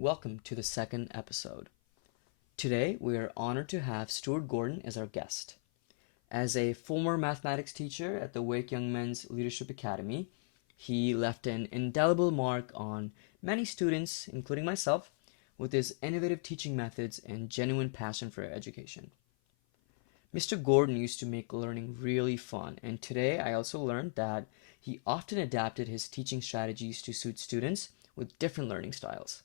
welcome to the second episode. Today, we are honored to have Stuart Gordon as our guest. As a former mathematics teacher at the Wake Young Men's Leadership Academy, he left an indelible mark on many students, including myself, with his innovative teaching methods and genuine passion for education. Mr. Gordon used to make learning really fun, and today I also learned that he often adapted his teaching strategies to suit students with different learning styles.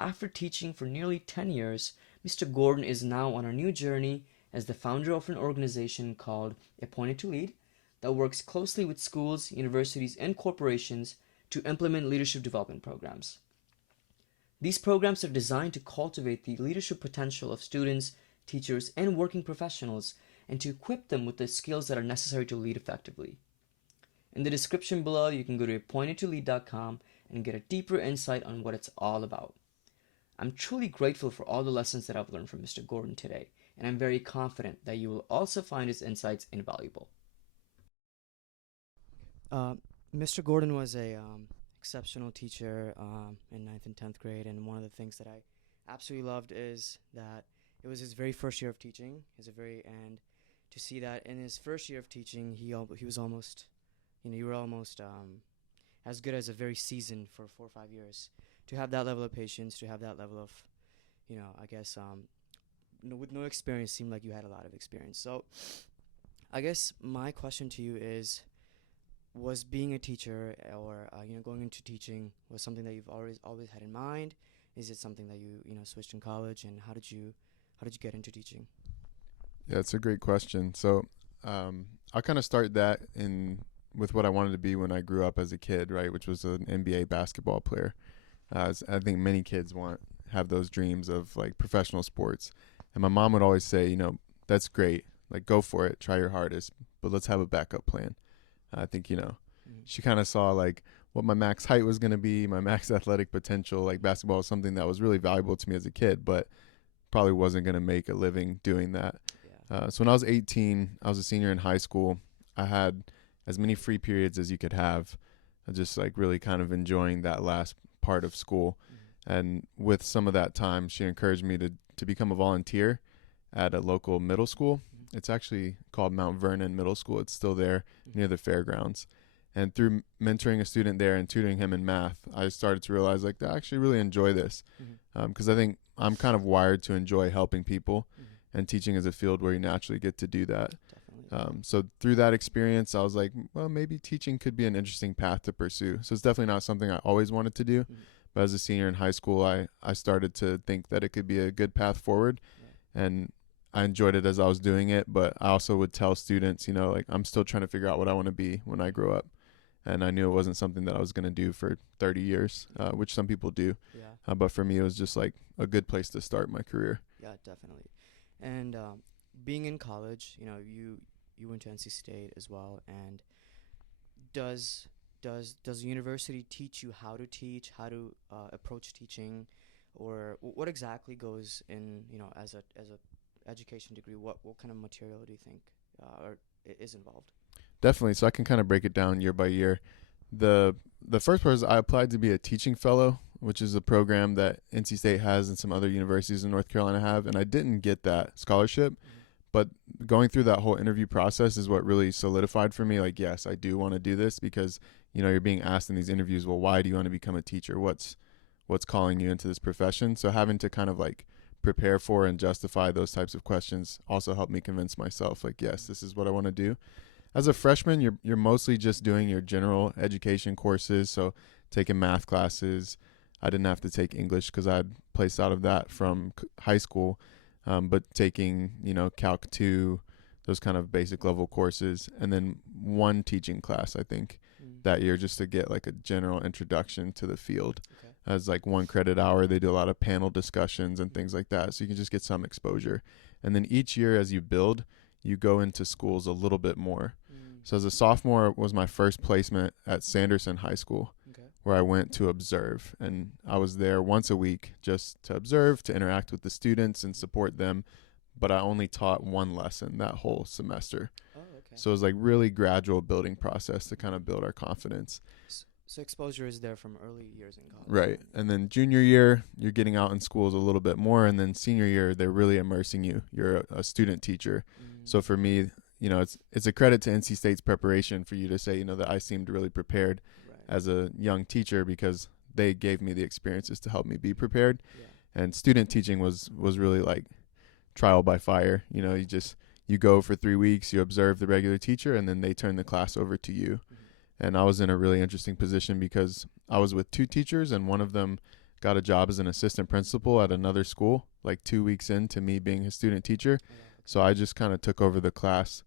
After teaching for nearly 10 years, Mr. Gordon is now on a new journey as the founder of an organization called Appointed to Lead that works closely with schools, universities, and corporations to implement leadership development programs. These programs are designed to cultivate the leadership potential of students, teachers, and working professionals and to equip them with the skills that are necessary to lead effectively. In the description below, you can go to appointedtolead.com and get a deeper insight on what it's all about. I'm truly grateful for all the lessons that I've learned from Mr. Gordon today, and I'm very confident that you will also find his insights invaluable. Uh, Mr. Gordon was a exceptional teacher in ninth and 10th grade, and one of the things that I absolutely loved is that it was his very first year of teaching. And to see that in his first year of teaching, he was almost, you were almost as good as a very seasoned for 4 or 5 years. To have that level of patience, to have that level of, I guess, with no experience, seemed like you had a lot of experience. So, I guess my question to you is, was being a teacher or going into teaching was something that you've always had in mind? Is it something that you switched in college, and how did you get into teaching? Yeah, it's a great question. So I'll kind of start that in with what I wanted to be when I grew up as a kid, right, which was an NBA basketball player. I think many kids have those dreams of like professional sports. And my mom would always say, that's great. Like, go for it. Try your hardest. But let's have a backup plan. I think, she kind of saw like what my max height was going to be, my max athletic potential. Like basketball was something that was really valuable to me as a kid, but probably wasn't going to make a living doing that. Yeah. So when I was 18, I was a senior in high school. I had as many free periods as you could have, just like really kind of enjoying that last part of school. And with some of that time, she encouraged me to become a volunteer at a local middle school. It's actually called Mount Vernon Middle School. It's still there near the fairgrounds. And through mentoring a student there and tutoring him in math, I started to realize like I actually really enjoy this, because I think I'm kind of wired to enjoy helping people, and teaching is a field where you naturally get to do that. So through that experience, I was like, well, maybe teaching could be an interesting path to pursue. So it's definitely not something I always wanted to do. But as a senior in high school, I started to think that it could be a good path forward. And I enjoyed it as I was doing it. But I also would tell students, like I'm still trying to figure out what I want to be when I grow up. And I knew it wasn't something that I was going to do for 30 years, which some people do. Yeah. But for me, it was just like a good place to start my career. Yeah, definitely. And being in college, you went to NC State as well. And does the university teach you how to teach, how to approach teaching, or what exactly goes in, as a education degree? What kind of material do you think is involved? Definitely. So I can kind of break it down year by year. The first part is I applied to be a teaching fellow, which is a program that NC State has and some other universities in North Carolina have, and I didn't get that scholarship. But going through that whole interview process is what really solidified for me, like, yes, I do want to do this, because, you're being asked in these interviews, well, why do you want to become a teacher? What's calling you into this profession? So having to kind of like prepare for and justify those types of questions also helped me convince myself, like, yes, this is what I want to do. As a freshman, you're mostly just doing your general education courses, so taking math classes. I didn't have to take English because I had placed out of that from high school, but taking, Calc 2, those kind of basic level courses, and then one teaching class, I think, that year, just to get like a general introduction to the field. Okay. As like 1 credit hour, they do a lot of panel discussions and things like that, so you can just get some exposure. And then each year as you build, you go into schools a little bit more. So as a sophomore was my first placement at Sanderson High School, Okay. where I went to observe. And I was there once a week just to observe, to interact with the students and support them. But I only taught one lesson that whole semester. Oh, okay. So it was like really gradual building process to kind of build our confidence. So exposure is there from early years in college. Right. And then junior year, you're getting out in schools a little bit more. And then senior year, they're really immersing you. You're a student teacher. So for me, it's a credit to NC State's preparation for you to say, that I seemed really prepared Right. as a young teacher because they gave me the experiences to help me be prepared. Yeah. And student teaching was really like trial by fire. You go for 3 weeks, you observe the regular teacher, and then they turn the class over to you. And I was in a really interesting position because I was with two teachers, and one of them got a job as an assistant principal at another school, like 2 weeks into me being his student teacher. Oh, wow, okay. So I just kind of took over the class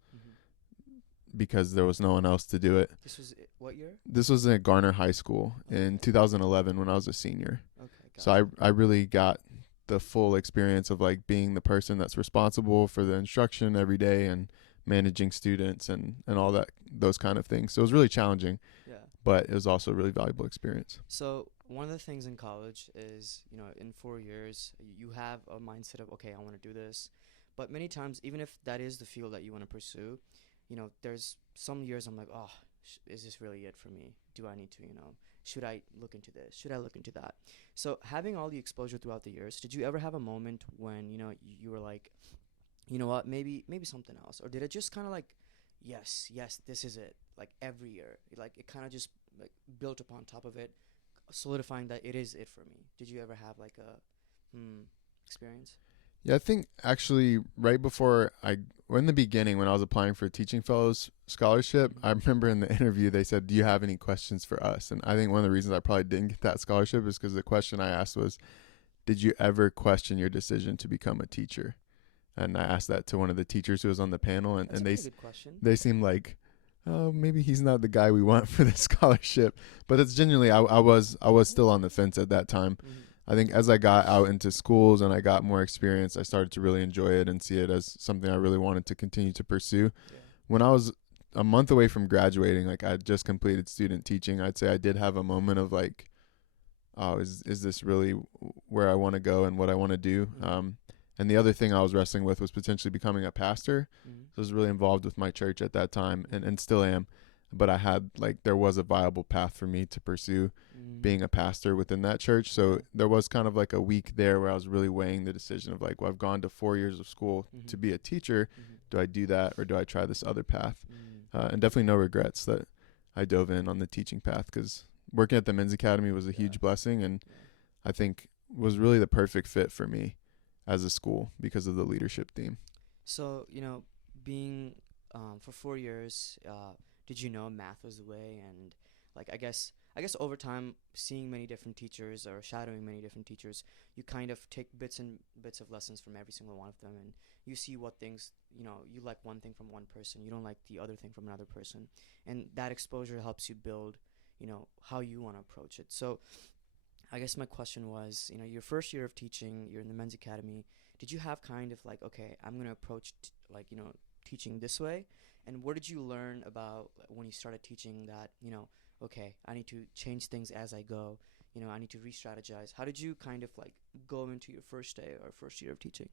because there was no one else to do it. This was what year? This was at Garner High School in 2011 when I was a senior. Okay. So I really got the full experience of like being the person that's responsible for the instruction every day and managing students and all that, those kind of things. So it was really challenging, Yeah. but it was also a really valuable experience. So one of the things in college is, in 4 years, you have a mindset of, okay, I want to do this. But many times, even if that is the field that you want to pursue, there's some years I'm like, oh, is this really it for me? Do I need to, should I look into this? Should I look into that? So having all the exposure throughout the years, did you ever have a moment when, you were like, you know what, maybe something else? Or did it just kind of like, yes, this is it, like every year? Like it kind of just like built upon top of it, solidifying that it is it for me. Did you ever have like a experience? Yeah, I think actually right before in the beginning when I was applying for a teaching fellows scholarship, I remember in the interview they said, "Do you have any questions for us?" And I think one of the reasons I probably didn't get that scholarship is because the question I asked was, "Did you ever question your decision to become a teacher?" And I asked that to one of the teachers who was on the panel, and That's a they pretty good question. they seemed like, "Oh, maybe he's not the guy we want for this scholarship." But it's genuinely I was still on the fence at that time. I think as I got out into schools and I got more experience, I started to really enjoy it and see it as something I really wanted to continue to pursue. Yeah. When I was a month away from graduating, like I had just completed student teaching, I'd say I did have a moment of like, oh, is this really where I want to go and what I want to do? And the other thing I was wrestling with was potentially becoming a pastor. So I was really involved with my church at that time and still am. But I had there was a viable path for me to pursue being a pastor within that church. So there was kind of like a week there where I was really weighing the decision of like, well, I've gone to 4 years of school to be a teacher. Do I do that or do I try this other path? And definitely no regrets that I dove in on the teaching path because working at the men's academy was a huge blessing and I think was really the perfect fit for me as a school because of the leadership theme. So, being for 4 years, did you know math was the way? And like I guess over time, seeing many different teachers or shadowing many different teachers, you kind of take bits and bits of lessons from every single one of them, and you see what things you like one thing from one person, you don't like the other thing from another person, and that exposure helps you build how you want to approach it. So I guess my question was, your first year of teaching, you're in the men's academy. Did you have kind of like, okay, I'm gonna approach teaching this way? And what did you learn about when you started teaching that, okay, I need to change things as I go, I need to re-strategize? How did you kind of like go into your first day or first year of teaching?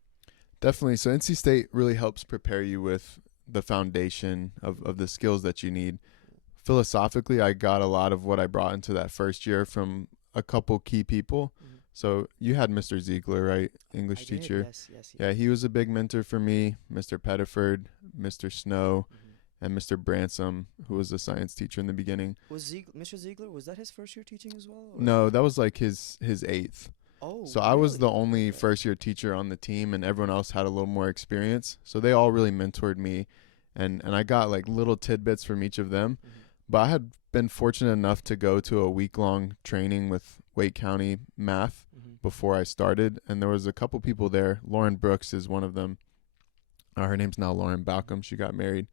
Definitely. So NC State really helps prepare you with the foundation of the skills that you need. Philosophically, I got a lot of what I brought into that first year from a couple key people. So you had Mr. Ziegler, right? English teacher. Yes. Yeah, he was a big mentor for me. Mr. Pettiford, Mr. Snow, and Mr. Bransom, who was a science teacher in the beginning. Was Mr. Ziegler, was that his first year teaching as well? Or? No, that was like his eighth. Oh, so I was the only Okay. first year teacher on the team, and everyone else had a little more experience. So they all really mentored me, and I got like little tidbits from each of them. But I had been fortunate enough to go to a week-long training with Wake County math before I started, and there was a couple people there. Lauren Brooks is one of them. Her name's now Lauren Balcom. She got married.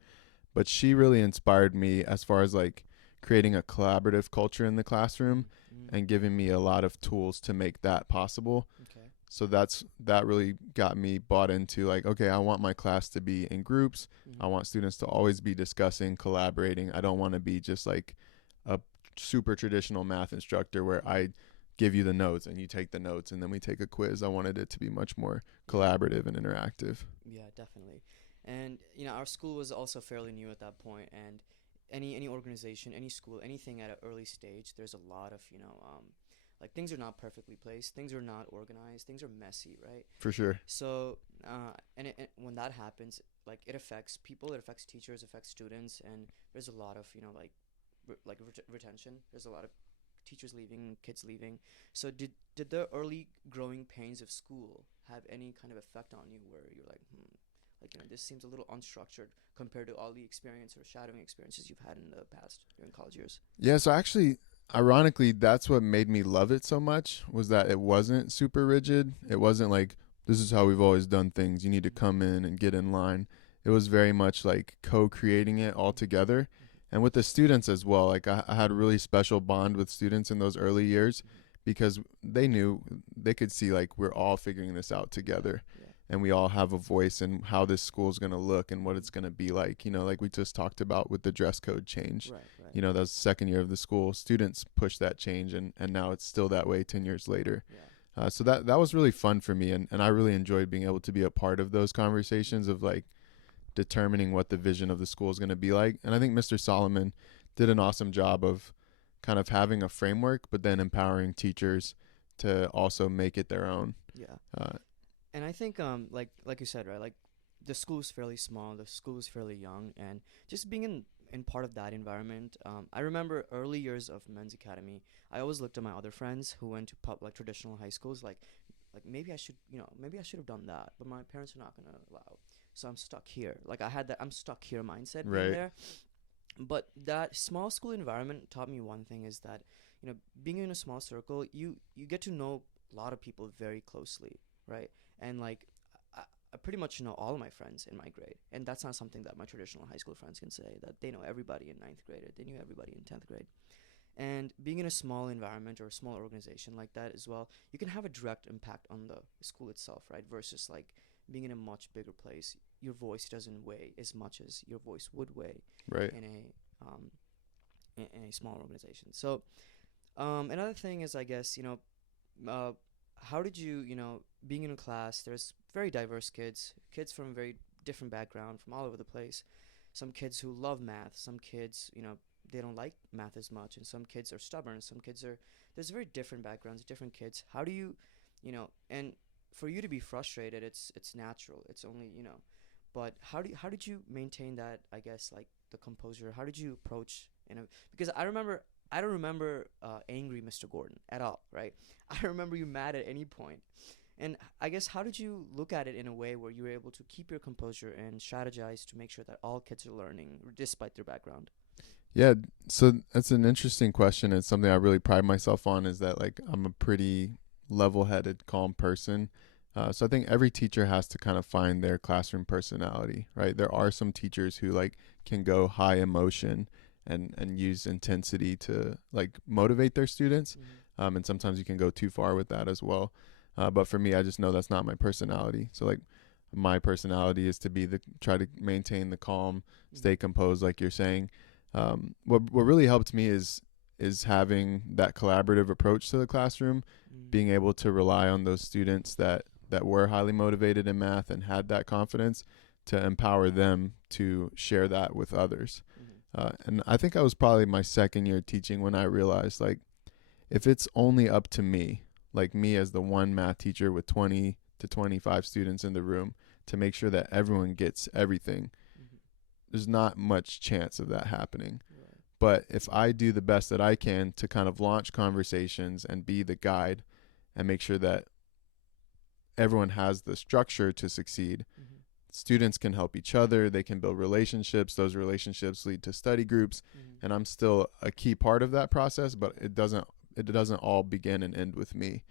But she really inspired me as far as like creating a collaborative culture in the classroom and giving me a lot of tools to make that possible. Okay. So that really got me bought into like, okay, I want my class to be in groups. I want students to always be discussing, collaborating. I don't want to be just like a super traditional math instructor where I give you the notes and you take the notes and then we take a quiz. I wanted it to be much more collaborative and interactive. Yeah, definitely. And our school was also fairly new at that point, and any organization, any school, anything at an early stage, there's a lot of like things are not perfectly placed, things are not organized, things are messy, right? For sure. So and when that happens, like it affects people, it affects teachers, affects students, and there's a lot of retention. There's a lot of teachers leaving, kids leaving. So did the early growing pains of school have any kind of effect on you where you're like, like this seems a little unstructured compared to all the experience or shadowing experiences you've had in the past during college years? Yeah, so actually, ironically, that's what made me love it so much, was that it wasn't super rigid. It wasn't like, this is how we've always done things. You need to come in and get in line. It was very much like co-creating it all together. And with the students as well, like I had a really special bond with students in those early years because they could see like we're all figuring this out together. Yeah. And we all have a voice in how this school is going to look and what it's going to be like. Like we just talked about with the dress code change. Right. That was the second year of the school. Students pushed that change, and now it's still that way 10 years later. Yeah. So that was really fun for me, and I really enjoyed being able to be a part of those conversations of like determining what the vision of the school is going to be like. And I think Mr. Solomon did an awesome job of kind of having a framework, but then empowering teachers to also make it their own. Yeah. Uh, And I think like you said, right, like the school is fairly small, the school is fairly young, and just being in part of that environment, I remember early years of men's academy, I always looked at my other friends who went to like traditional high schools, like maybe I should, maybe I should have done that, but my parents are not gonna allow, so I'm stuck here. Like I had that I'm stuck here mindset being Right. there. But that small school environment taught me one thing is that being in a small circle, you get to know a lot of people very closely, right? And like I pretty much know all of my friends in my grade, and that's not something that my traditional high school friends can say, that they know everybody in ninth grade or they knew everybody in 10th grade. And being in a small environment or a small organization like that as well, you can have a direct impact on the school itself, right? Versus like being in a much bigger place, your voice doesn't weigh as much as your voice would weigh Right. in a small organization. So another thing is, I guess, uh, how did you, being in a class, there's very diverse kids from very different background from all over the place. Some kids who love math, some kids, they don't like math as much, and some kids are stubborn, some kids are, there's very different backgrounds, different kids. How do you, and for you to be frustrated, it's natural. It's only, but how did you maintain that, I guess, like the composure? How did you approach, because I don't remember angry Mr. Gordon at all, right? I don't remember you mad at any point. And I guess how did you look at it in a way where you were able to keep your composure and strategize to make sure that all kids are learning despite their background? Yeah, so that's an interesting question. It's something I really pride myself on, is that like I'm a pretty level-headed, calm person. So I think every teacher has to kind of find their classroom personality, right? There are some teachers who like can go high emotion and use intensity to like motivate their students. And sometimes you can go too far with that as well. But for me, I just know that's not my personality. So like my personality is to be try to maintain the calm, stay composed, like you're saying. What really helped me is having that collaborative approach to the classroom, being able to rely on those students that were highly motivated in math and had that confidence to empower them to share that with others. And I think I was probably my second year teaching when I realized, like, if it's only up to me, like me as the one math teacher with 20 to 25 students in the room, to make sure that everyone gets everything, there's not much chance of that happening. Right. But if I do the best that I can to kind of launch conversations and be the guide and make sure that everyone has the structure to succeed, students can help each other, they can build relationships, those relationships lead to study groups, and I'm still a key part of that process, but it doesn't all begin and end with me.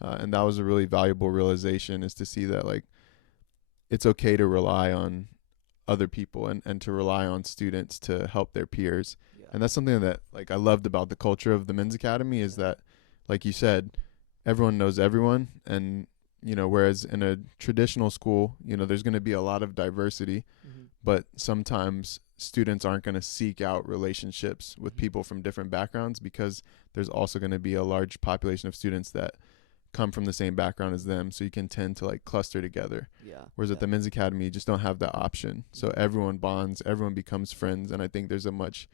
And that was a really valuable realization, is to see that like it's okay to rely on other people and to rely on students to help their peers. And that's something that like I loved about the culture of the Men's Academy, is that, like you said, everyone knows everyone. And whereas in a traditional school, there's going to be a lot of diversity, but sometimes students aren't going to seek out relationships with people from different backgrounds, because there's also going to be a large population of students that come from the same background as them, so you can tend to like cluster together. Yeah. Whereas at the men's academy, you just don't have that option. So everyone bonds, everyone becomes friends, and I think there's a much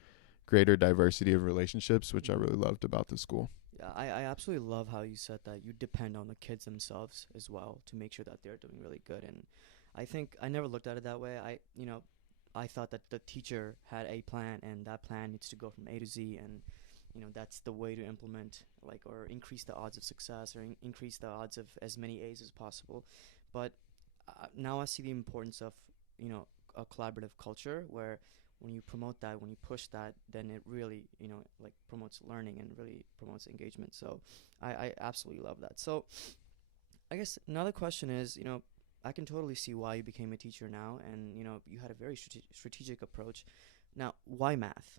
greater diversity of relationships, which I really loved about the school. Yeah, I absolutely love how you said that you depend on the kids themselves as well to make sure that they're doing really good. And I think I never looked at it that way. I thought that the teacher had a plan, and that plan needs to go from A to Z, and that's the way to implement like or increase the odds of success or increase the odds of as many A's as possible. But now I see the importance of a collaborative culture where when you promote that, when you push that, then it really like promotes learning and really promotes engagement. So I absolutely love that. So I guess another question is, I can totally see why you became a teacher now, and you had a very strategic approach. Now, why math?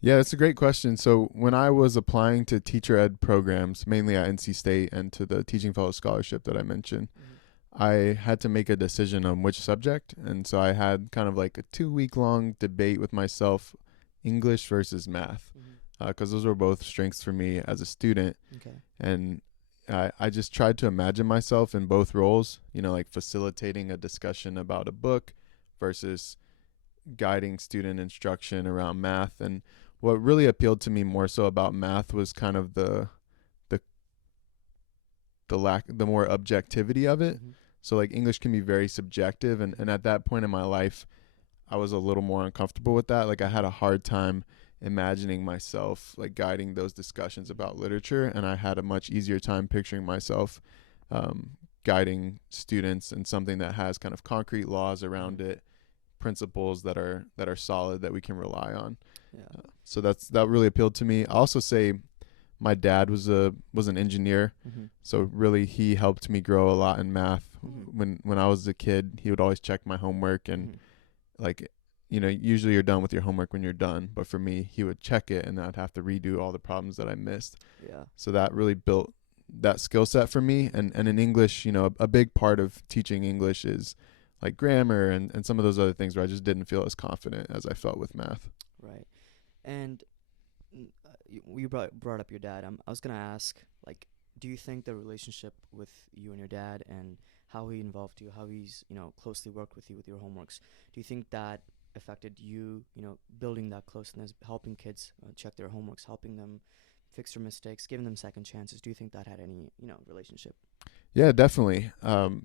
Yeah, that's a great question. So when I was applying to teacher ed programs, mainly at NC State and to the Teaching Fellow Scholarship that I mentioned, I had to make a decision on which subject. And so I had kind of like a 2-week long debate with myself, English versus math, because those were both strengths for me as a student. Okay. And I just tried to imagine myself in both roles, like facilitating a discussion about a book versus guiding student instruction around math. And what really appealed to me more so about math was kind of the more objectivity of it. So like English can be very subjective, and at that point in my life I was a little more uncomfortable with that. Like I had a hard time imagining myself like guiding those discussions about literature, and I had a much easier time picturing myself guiding students in something that has kind of concrete laws around it, principles that are solid that we can rely on. So that really appealed to me. I also say my dad was an engineer, so really he helped me grow a lot in math. When I was a kid, he would always check my homework, and like usually you're done with your homework when you're done, but for me he would check it and I'd have to redo all the problems that I missed. So that really built that skill set for me. And in English, a big part of teaching English is like grammar and some of those other things where I just didn't feel as confident as I felt with math. Right. And you brought up your dad. I was gonna ask, like, do you think the relationship with you and your dad and how he involved you, how he's closely worked with you with your homeworks, do you think that affected you, building that closeness, helping kids check their homeworks, helping them fix their mistakes, giving them second chances? Do you think that had any relationship? Yeah, definitely.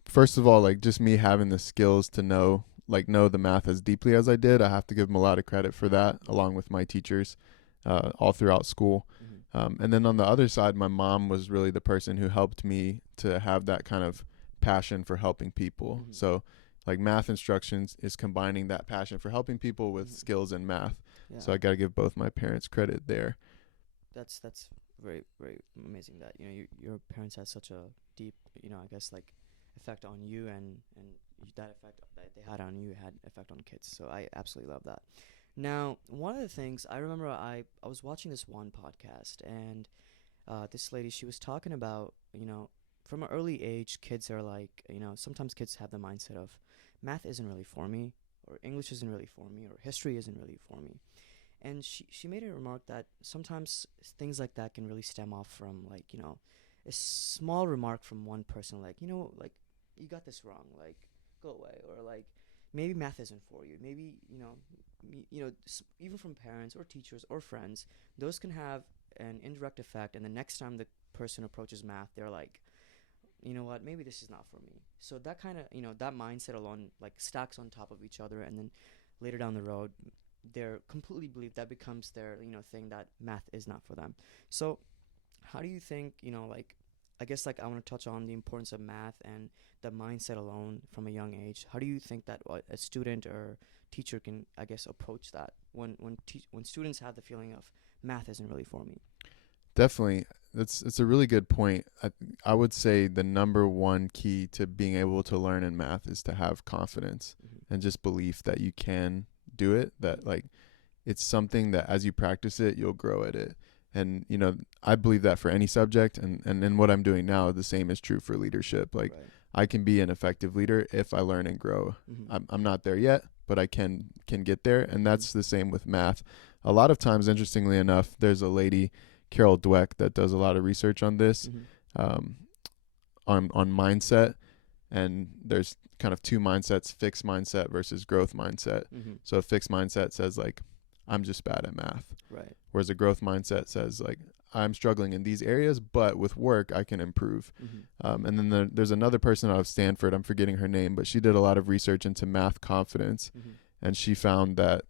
First of all, like just me having the skills to know the math as deeply as I did, I have to give them a lot of credit for that, along with my teachers all throughout school. And then on the other side, my mom was really the person who helped me to have that kind of passion for helping people. So like math instructions is combining that passion for helping people with skills in math. So I got to give both my parents credit there. That's very, very amazing that your parents had such a deep I guess like effect on you, and that effect that they had on you had effect on kids. So I absolutely love that. Now, one of the things I remember, I was watching this one podcast, and this lady, she was talking about from an early age, kids are like sometimes kids have the mindset of math isn't really for me, or English isn't really for me, or history isn't really for me. And she made a remark that sometimes things like that can really stem off from like a small remark from one person, like like you got this wrong, like go away, or like maybe math isn't for you, maybe even from parents or teachers or friends, those can have an indirect effect, and the next time the person approaches math, they're like, you know what, maybe this is not for me. So that kind of that mindset alone like stacks on top of each other, and then later down the road they're completely believe that becomes their thing, that math is not for them. So how do you think like, I guess like I want to touch on the importance of math and the mindset alone from a young age. How do you think that a student or teacher can, I guess, approach that when students have the feeling of math isn't really for me? Definitely. It's a really good point. I would say the number one key to being able to learn in math is to have confidence and just belief that you can do it, that like it's something that as you practice it, you'll grow at it. And, I believe that for any subject, and in what I'm doing now, the same is true for leadership. Like I can be an effective leader if I learn and grow. I'm not there yet, but I can get there. And that's the same with math. A lot of times, interestingly enough, there's a lady, Carol Dweck, that does a lot of research on this. on mindset, and there's kind of two mindsets: fixed mindset versus growth mindset. Mm-hmm. So a fixed mindset says like, I'm just bad at math, Right. whereas a growth mindset says like, I'm struggling in these areas, but with work I can improve. Mm-hmm. And then there's another person out of Stanford, I'm forgetting her name, but she did a lot of research into math confidence, Mm-hmm. and she found that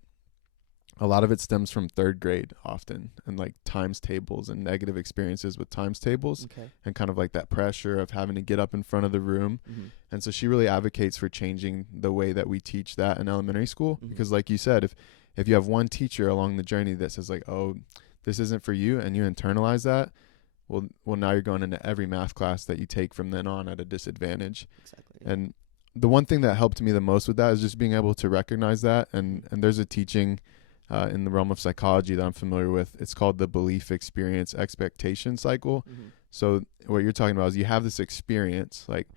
a lot of it stems from third grade often, and like times tables and negative experiences with times tables, Okay. and kind of like that pressure of having to get up in front of the room. Mm-hmm. And so she really advocates for changing the way that we teach that in elementary school, Mm-hmm. because like you said, if you have one teacher along the journey that says like, oh, this isn't for you, and you internalize that, well now you're going into every math class that you take from then on at a disadvantage. Exactly. Yeah. And the one thing that helped me the most with that is just being able to recognize that. And there's a teaching in the realm of psychology that I'm familiar with. It's called the belief experience expectation cycle. Mm-hmm. So what you're talking about is you have this experience, like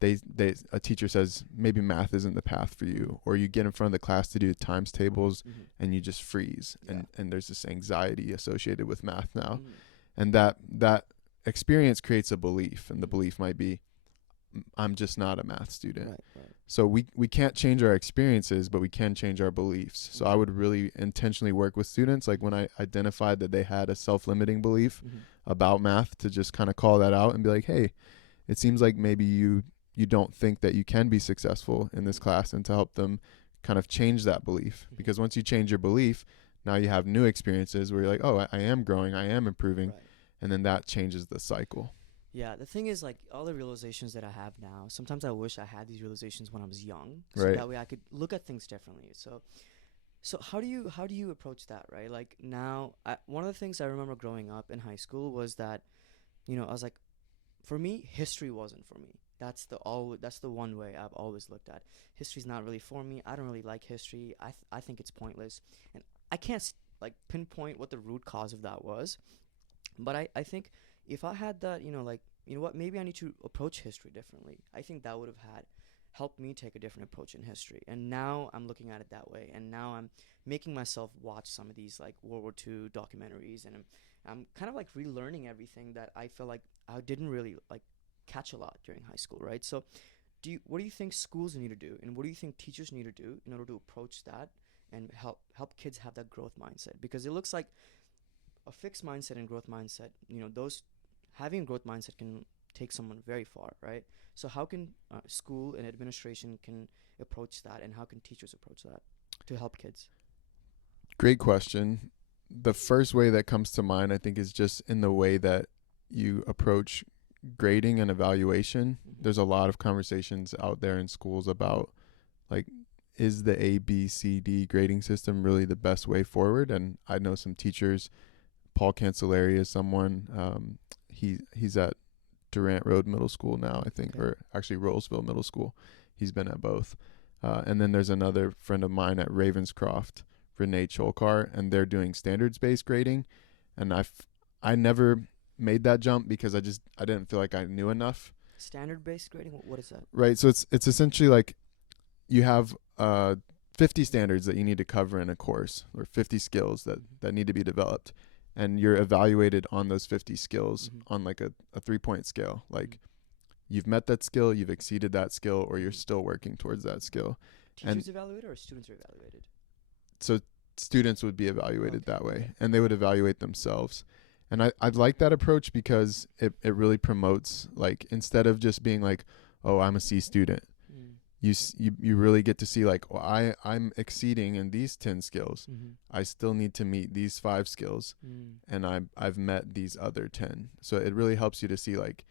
a teacher says maybe math isn't the path for you, or you get in front of the class to do times tables Mm-hmm. and you just freeze. Yeah. And there's this anxiety associated with math now. Mm-hmm. And that experience creates a belief, and the belief might be, I'm just not a math student. Right. Right. So we can't change our experiences, but we can change our beliefs. So I would really intentionally work with students, like when I identified that they had a self-limiting belief Mm-hmm. about math, to just kind of call that out and be like, hey, it seems like maybe you don't think that you can be successful in this class, and to help them kind of change that belief. Mm-hmm. Because once you change your belief, now you have new experiences where you're like, oh, I am growing, I am improving. Right. And then that changes the cycle. Yeah, the thing is, like, all the realizations that I have now, sometimes I wish I had these realizations when I was young, so Right. that way I could look at things differently. So how do you approach that, right? Like now, one of the things I remember growing up in high school was that, I was like, for me, history wasn't for me. That's the one way I've always looked at. History's not really for me. I don't really like history. I think it's pointless, and I can't like pinpoint what the root cause of that was. But I think if I had that, like, what, maybe I need to approach history differently. I think that would have helped me take a different approach in history. And now I'm looking at it that way. And now I'm making myself watch some of these like World War II documentaries, and I'm kind of like relearning everything that I feel like I didn't really like catch a lot during high school, right? So what do you think schools need to do, and what do you think teachers need to do in order to approach that and help kids have that growth mindset? Because it looks like a fixed mindset and growth mindset, those having a growth mindset can take someone very far, right? So how can school and administration can approach that, and how can teachers approach that to help kids? Great question. The first way that comes to mind, I think, is just in the way that you approach grading and evaluation. Mm-hmm. There's a lot of conversations out there in schools about, like, is the A, B, C, D grading system really the best way forward? And I know some teachers. Paul Cancelleri is someone. He's at Durant Road Middle School now, I think, Okay. or actually Rolesville Middle School. He's been at both. And then there's another friend of mine at Ravenscroft, Renee Cholkar, and they're doing standards-based grading. And I never made that jump because I didn't feel like I knew enough. Standard-based grading, what is that? Right. So it's essentially like you have 50 standards that you need to cover in a course, or 50 skills that need to be developed. And you're evaluated on those 50 skills on like a 3-point scale. Like you've met that skill, you've exceeded that skill, or you're still working towards that skill. Teachers evaluated or students are evaluated? So students would be evaluated that way, okay. and they would evaluate themselves. And I like that approach because it really promotes, like, instead of just being like, oh, I'm a C student, you really get to see like, well, I'm exceeding in these 10 skills. I still need to meet these 5 skills, and I've met these other 10. So it really helps you to see like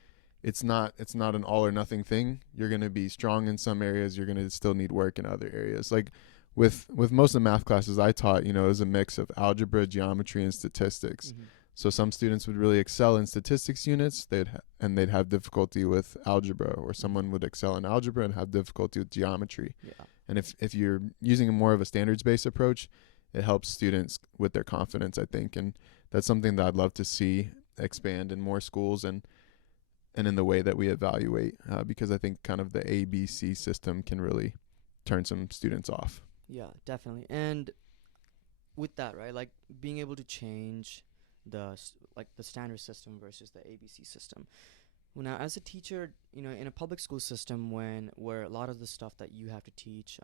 it's not an all or nothing thing. You're going to be strong in some areas, you're going to still need work in other areas. Like with most of the math classes I taught, it was a mix of algebra, geometry, and statistics. So some students would really excel in statistics units, they'd have difficulty with algebra, or someone would excel in algebra and have difficulty with geometry. Yeah. And if you're using more of a standards-based approach, it helps students with their confidence, I think. And that's something that I'd love to see expand in more schools and in the way that we evaluate, because I think kind of the ABC system can really turn some students off. Yeah, definitely. And with that, right, like being able to change the standard system versus the ABC system. Well, now, as a teacher, in a public school system, where a lot of the stuff that you have to teach,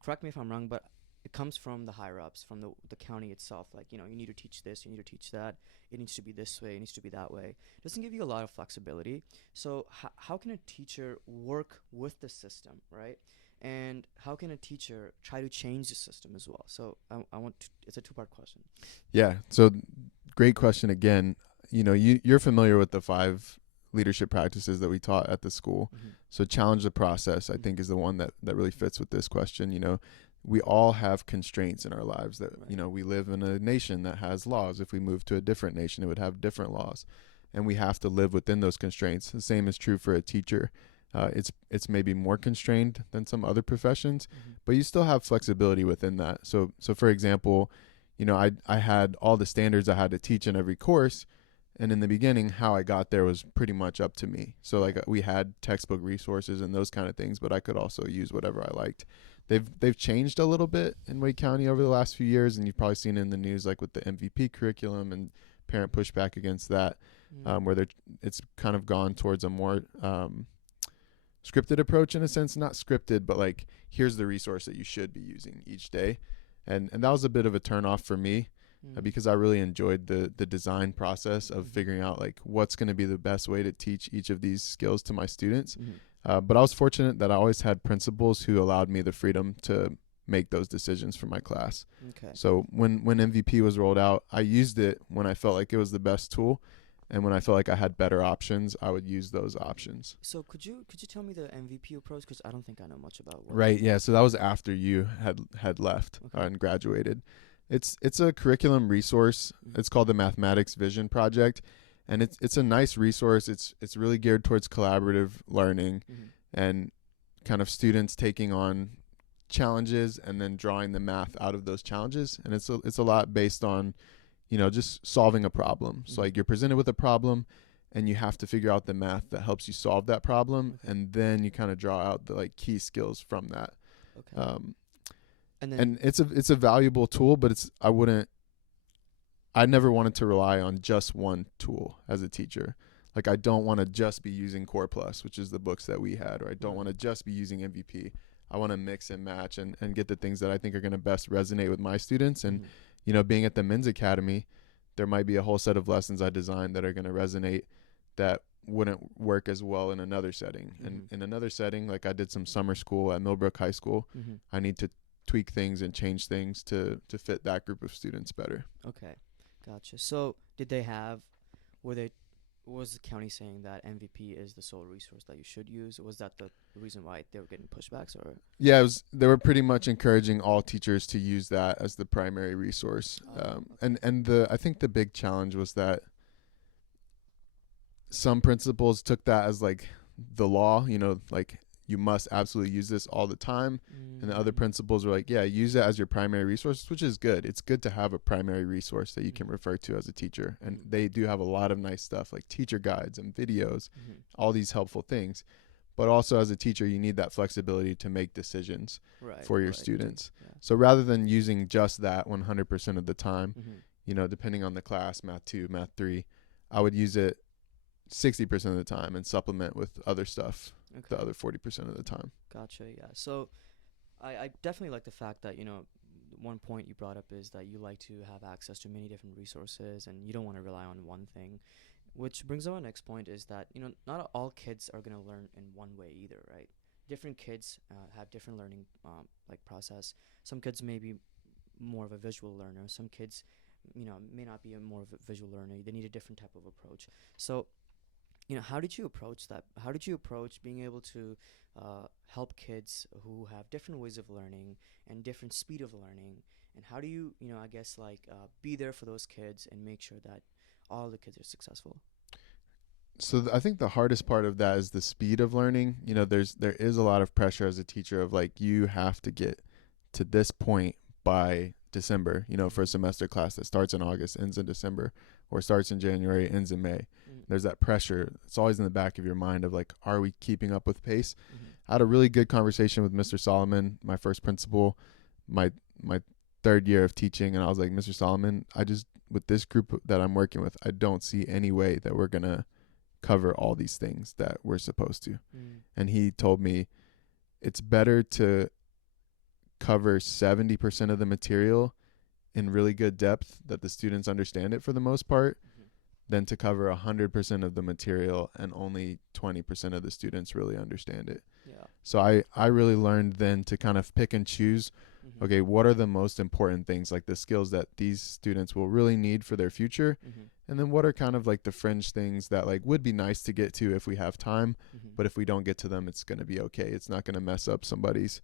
correct me if I'm wrong, but it comes from the higher ups, from the county itself. Like, you need to teach this, you need to teach that. It needs to be this way, it needs to be that way. It doesn't give you a lot of flexibility. So, how can a teacher work with the system, right? And how can a teacher try to change the system as well? So, it's a two-part question. Yeah. So great question again. You're familiar with the 5 leadership practices that we taught at the school. Mm-hmm. So challenge the process, I think, is the one that really fits with this question. We all have constraints in our lives that, Right. we live in a nation that has laws. If we move to a different nation, it would have different laws. And we have to live within those constraints. The same is true for a teacher. It's maybe more constrained than some other professions, Mm-hmm. but you still have flexibility within that. So for example, I had all the standards I had to teach in every course, and in the beginning, how I got there was pretty much up to me. So like we had textbook resources and those kind of things, but I could also use whatever I liked. They've changed a little bit in Wake County over the last few years, and you've probably seen it in the news, like with the MVP curriculum and parent pushback against that, where it's kind of gone towards a more scripted approach in a sense. Not scripted, but like, here's the resource that you should be using each day. And that was a bit of a turnoff for me, because I really enjoyed the design process of figuring out like what's going to be the best way to teach each of these skills to my students. But I was fortunate that I always had principals who allowed me the freedom to make those decisions for my class. Okay. So when MVP was rolled out, I used it when I felt like it was the best tool. And when I felt like I had better options, I would use those options. So could you tell me the MVP approach? Because I don't think I know much about what. Right. Yeah. So that was after you had left and graduated. It's a curriculum resource. It's called the Mathematics Vision Project, and it's a nice resource. It's really geared towards collaborative learning and kind of students taking on challenges and then drawing the math out of those challenges. And it's a lot based on, just solving a problem. So like you're presented with a problem and you have to figure out the math that helps you solve that problem, and then you kind of draw out the like key skills from that. Okay. And it's a valuable tool, but I never wanted to rely on just one tool as a teacher. Like I don't want to just be using Core Plus, which is the books that we had, or I don't want to just be using MVP. I want to mix and match and get the things that I think are going to best resonate with my students. And, being at the Men's Academy, there might be a whole set of lessons I designed that are going to resonate that wouldn't work as well in another setting. And in another setting, like I did some summer school at Millbrook High School, I need to tweak things and change things to fit that group of students better. Okay, gotcha. So was the county saying that MVP is the sole resource that you should use? Was that the reason why they were getting pushbacks, or? Yeah, they were pretty much encouraging all teachers to use that as the primary resource. I think the big challenge was that some principals took that as like the law, like you must absolutely use this all the time. And the other principals were like, yeah, use it as your primary resource, which is good. It's good to have a primary resource that you can refer to as a teacher. And they do have a lot of nice stuff like teacher guides and videos, all these helpful things. But also as a teacher, you need that flexibility to make decisions for your students. Yeah. So rather than using just that 100% of the time, depending on the class, Math 2, Math 3, I would use it 60% of the time and supplement with other stuff the other 40% of the time. Gotcha. Yeah. So I definitely like the fact that, one point you brought up is that you like to have access to many different resources and you don't want to rely on one thing, which brings up our next point is that, not all kids are going to learn in one way either, right? Different kids have different learning process. Some kids may be more of a visual learner. Some kids, may not be more of a visual learner. They need a different type of approach. So, how did you approach that? How did you approach being able to help kids who have different ways of learning and different speed of learning? And how do you, be there for those kids and make sure that all the kids are successful? So I think the hardest part of that is the speed of learning. There is a lot of pressure as a teacher of like, you have to get to this point by December, for a semester class that starts in August, ends in December, or starts in January, ends in May. There's that pressure. It's always in the back of your mind of like, are we keeping up with pace? I had a really good conversation with Mr. Solomon, my first principal, my third year of teaching. And I was like, Mr. Solomon, with this group that I'm working with, I don't see any way that we're going to cover all these things that we're supposed to. Mm. And he told me it's better to cover 70% of the material in really good depth that the students understand it for the most part Mm-hmm. than to cover 100% of the material and only 20% of the students really understand it. Yeah. So I really learned then to kind of pick and choose, Mm-hmm. okay, what are the most important things, like the skills that these students will really need for their future? Mm-hmm. And then what are kind of like the fringe things that like would be nice to get to if we have time, Mm-hmm. but if we don't get to them, it's going to be okay. It's not going to mess up somebody's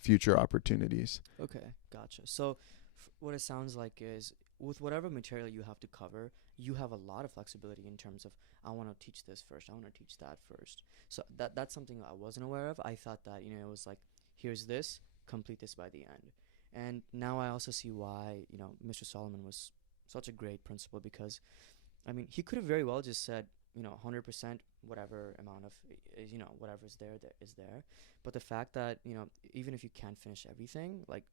future opportunities. Okay, gotcha. So, what it sounds like is with whatever material you have to cover, you have a lot of flexibility in terms of I want to teach this first, I want to teach that first. So that's something I wasn't aware of. I thought that it was like here's this, complete this by the end. And now I also see why Mr. Solomon was such a great principal because I mean he could have very well just said 100% whatever amount of whatever is there is there, but the fact that even if you can't finish everything, like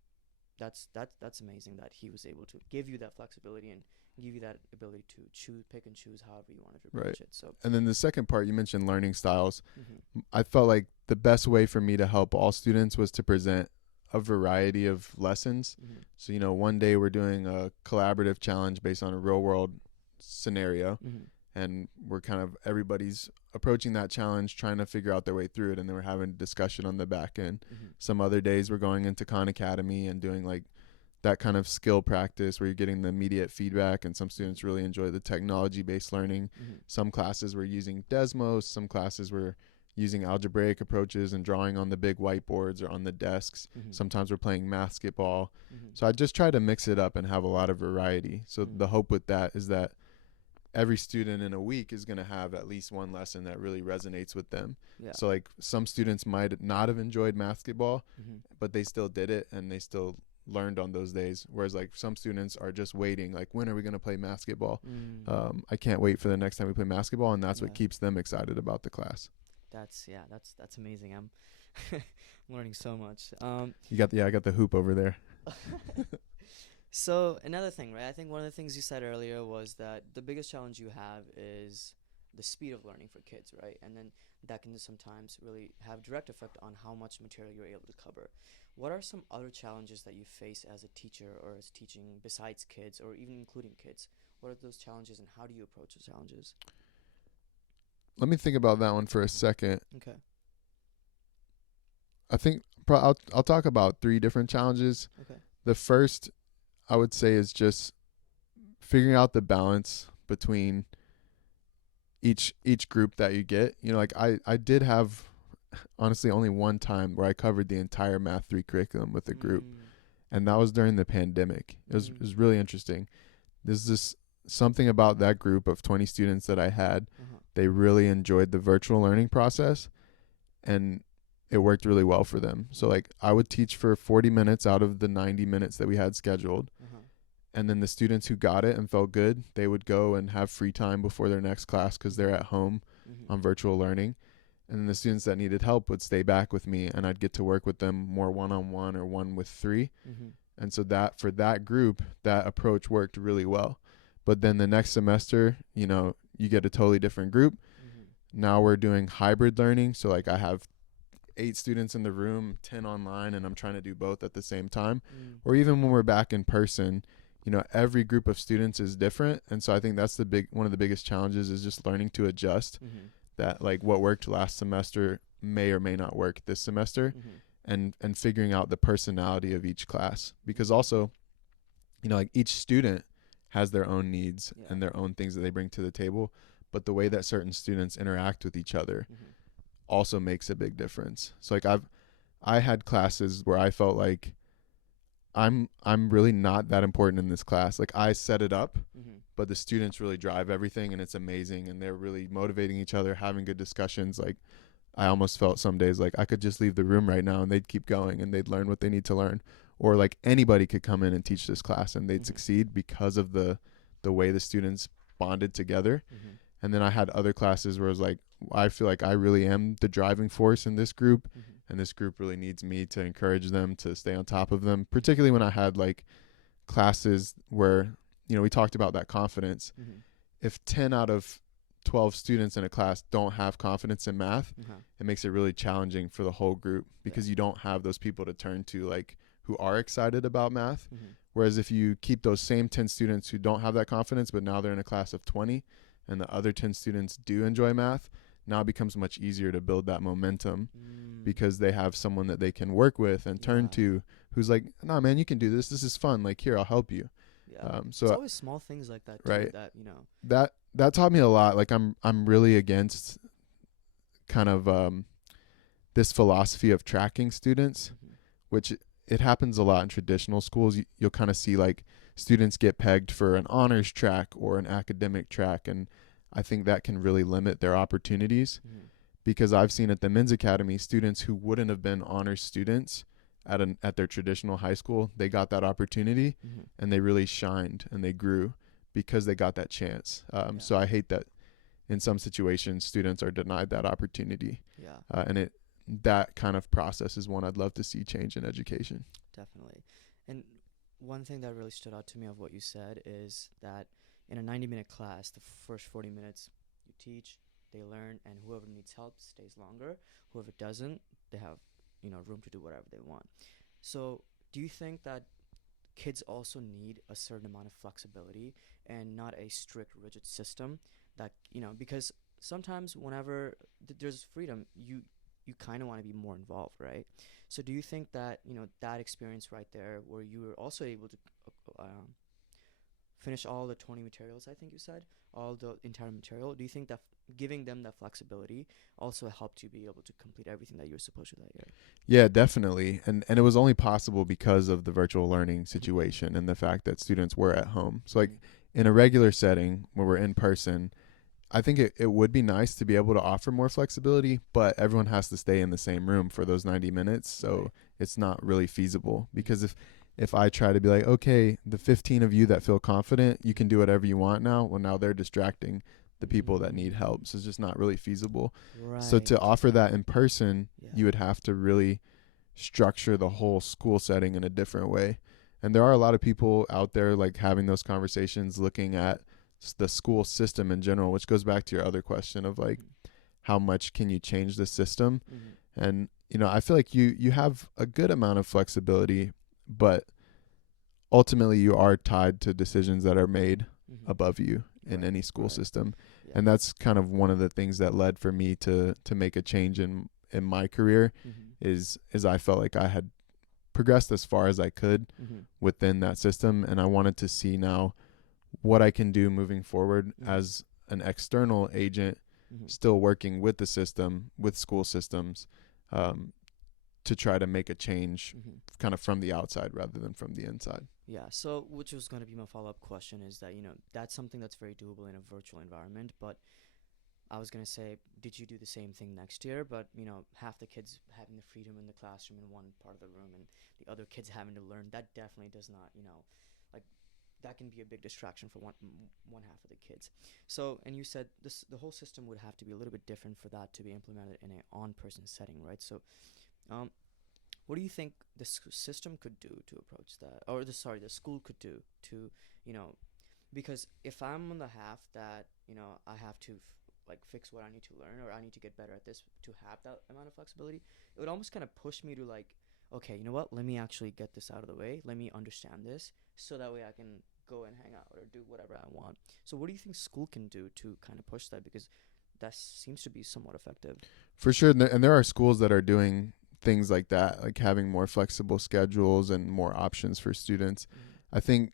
that's amazing that he was able to give you that flexibility and give you that ability to pick and choose however you wanted to approach it. So And then the second part, you mentioned learning styles. mm-hmm. I felt like the best way for me to help all students was to present a variety of lessons. Mm-hmm. So, one day we're doing a collaborative challenge based on a real world scenario. Mm-hmm. And we're kind of, everybody's approaching that challenge, trying to figure out their way through it. And then we're having a discussion on the back end. Mm-hmm. Some other days we're going into Khan Academy and doing like that kind of skill practice where you're getting the immediate feedback. And some students really enjoy the technology based learning. Mm-hmm. Some classes we're using Desmos. Some classes we're using algebraic approaches and drawing on the big whiteboards or on the desks. Mm-hmm. Sometimes we're playing basketball. Mm-hmm. So I just try to mix it up and have a lot of variety. So Mm-hmm. the hope with that is that every student in a week is going to have at least one lesson that really resonates with them. Yeah. So like some students might not have enjoyed basketball, Mm-hmm. but they still did it and they still learned on those days. Whereas like some students are just waiting, like, when are we going to play basketball? I can't wait for the next time we play basketball. And that's what keeps them excited about the class. That's amazing. I'm learning so much. I got the hoop over there. So another thing, right? I think one of the things you said earlier was that the biggest challenge you have is the speed of learning for kids, right? And then that can sometimes really have direct effect on how much material you're able to cover. What are some other challenges that you face as a teacher or as teaching besides kids or even including kids? What are those challenges and how do you approach those challenges? Let me think about that one for a second. Okay. I think I'll talk about 3 different challenges. Okay. The first, I would say, is just figuring out the balance between each group that you get. Like I did have honestly only one time where I covered the entire Math 3 curriculum with a group, and that was during the pandemic. It was really interesting. There's this something about that group of 20 students that I had. Uh-huh. They really enjoyed the virtual learning process, and it worked really well for them. So like I would teach for 40 minutes out of the 90 minutes that we had scheduled. Uh-huh. And then the students who got it and felt good, they would go and have free time before their next class because they're at home Mm-hmm. on virtual learning. And then the students that needed help would stay back with me, and I'd get to work with them more one-on-one or 1-with-3. Mm-hmm. And so that for that group, that approach worked really well. But then the next semester, you get a totally different group. Mm-hmm. Now we're doing hybrid learning. So like I have 8 students in the room, 10 online, and I'm trying to do both at the same time. Or even when we're back in person, every group of students is different. And so I think that's one of the biggest challenges is just learning to adjust Mm-hmm. that like what worked last semester may or may not work this semester, Mm-hmm. and figuring out the personality of each class, because also, like each student has their own needs and their own things that they bring to the table, but the way that certain students interact with each other Mm-hmm. also makes a big difference. So like I had classes where I felt like I'm really not that important in this class. Like I set it up, Mm-hmm. but the students really drive everything, and it's amazing, and they're really motivating each other, having good discussions. Like I almost felt some days like I could just leave the room right now and they'd keep going and they'd learn what they need to learn. Or like anybody could come in and teach this class and they'd Mm-hmm. succeed because of the way the students bonded together. Mm-hmm. And then I had other classes where it was like, I feel like I really am the driving force in this group, Mm-hmm. and this group really needs me to encourage them to stay on top of them, particularly when I had like classes where, we talked about that confidence. Mm-hmm. If 10 out of 12 students in a class don't have confidence in math, it makes it really challenging for the whole group because you don't have those people to turn to, like, who are excited about math. Whereas if you keep those same 10 students who don't have that confidence, but now they're in a class of 20 and the other 10 students do enjoy math, now it becomes much easier to build that momentum because they have someone that they can work with and turn to who's like, nah, man, you can do this. This is fun. Like, here, I'll help you. So it's always small things like that, too, right, that, you know. That taught me a lot. Like, I'm really against kind of this philosophy of tracking students, which it happens a lot in traditional schools. You'll kind of see, like, students get pegged for an honors track or an academic track, and I think that can really limit their opportunities because I've seen at the men's academy students who wouldn't have been honors students at their traditional high school, they got that opportunity and they really shined and they grew because they got that chance. So I hate that in some situations students are denied that opportunity. And that kind of process is one I'd love to see change in education. Definitely. And one thing that really stood out to me of what you said is that in a 90-minute class, the first 40 minutes you teach, they learn, and whoever needs help stays longer. Whoever doesn't, they have, you know, room to do whatever they want. So do you think that kids also need a certain amount of flexibility and not a strict, rigid system that, you know, because sometimes whenever there's freedom, you kind of want to be more involved, right? So do you think that, you know, that experience right there where you were also able to finish all the 20 materials, I think you said, all the entire material, do you think that giving them that flexibility also helped you be able to complete everything that you were supposed to that year? Yeah, definitely. And it was only possible because of the virtual learning situation and the fact that students were at home. So, like, in a regular setting where we're in person, I think it would be nice to be able to offer more flexibility, but everyone has to stay in the same room for those 90 minutes. So it's not really feasible because if I try to be like, okay, the 15 of you that feel confident, you can do whatever you want now. Well, now they're distracting the people that need help. So it's just not really feasible. So to offer that in person, you would have to really structure the whole school setting in a different way. And there are a lot of people out there like having those conversations, looking at the school system in general, which goes back to your other question of like, how much can you change the system? And, you know, I feel like you have a good amount of flexibility, but ultimately you are tied to decisions that are made above you in any school system. And that's kind of one of the things that led for me to make a change in my career is I felt like I had progressed as far as I could within that system. And I wanted to see now what I can do moving forward as an external agent, still working with the system, with school systems, to try to make a change kind of from the outside rather than from the inside. Yeah, so which was going to be my follow-up question is that, you know, that's something that's very doable in a virtual environment, but I was going to say, did you do the same thing next year? But, you know, half the kids having the freedom in the classroom in one part of the room and the other kids having to learn, that definitely does not, you know, like, that can be a big distraction for one half of the kids. So, and you said the whole system would have to be a little bit different for that to be implemented in an on-person setting, right? So, what do you think the system could do to approach that, or the school could do to, you know, because if I'm on the half that, you know, I have to like fix what I need to learn or I need to get better at this to have that amount of flexibility, it would almost kind of push me to like, okay, you know what, let me actually get this out of the way, let me understand this so that way I can go and hang out or do whatever I want. So what do you think school can do to kind of push that, because that seems to be somewhat effective? For sure. And there are schools that are doing things like that, like having more flexible schedules and more options for students. I think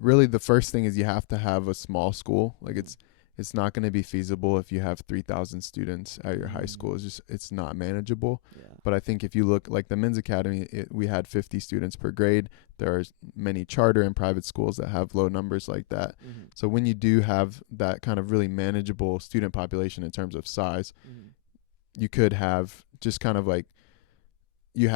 really the first thing is you have to have a small school. Like it's not going to be feasible if you have 3,000 students at your high school. It's not manageable. But I think if you look like the men's academy, we had 50 students per grade. There are many charter and private schools that have low numbers like that. So when you do have that kind of really manageable student population in terms of size, you could have just kind of like you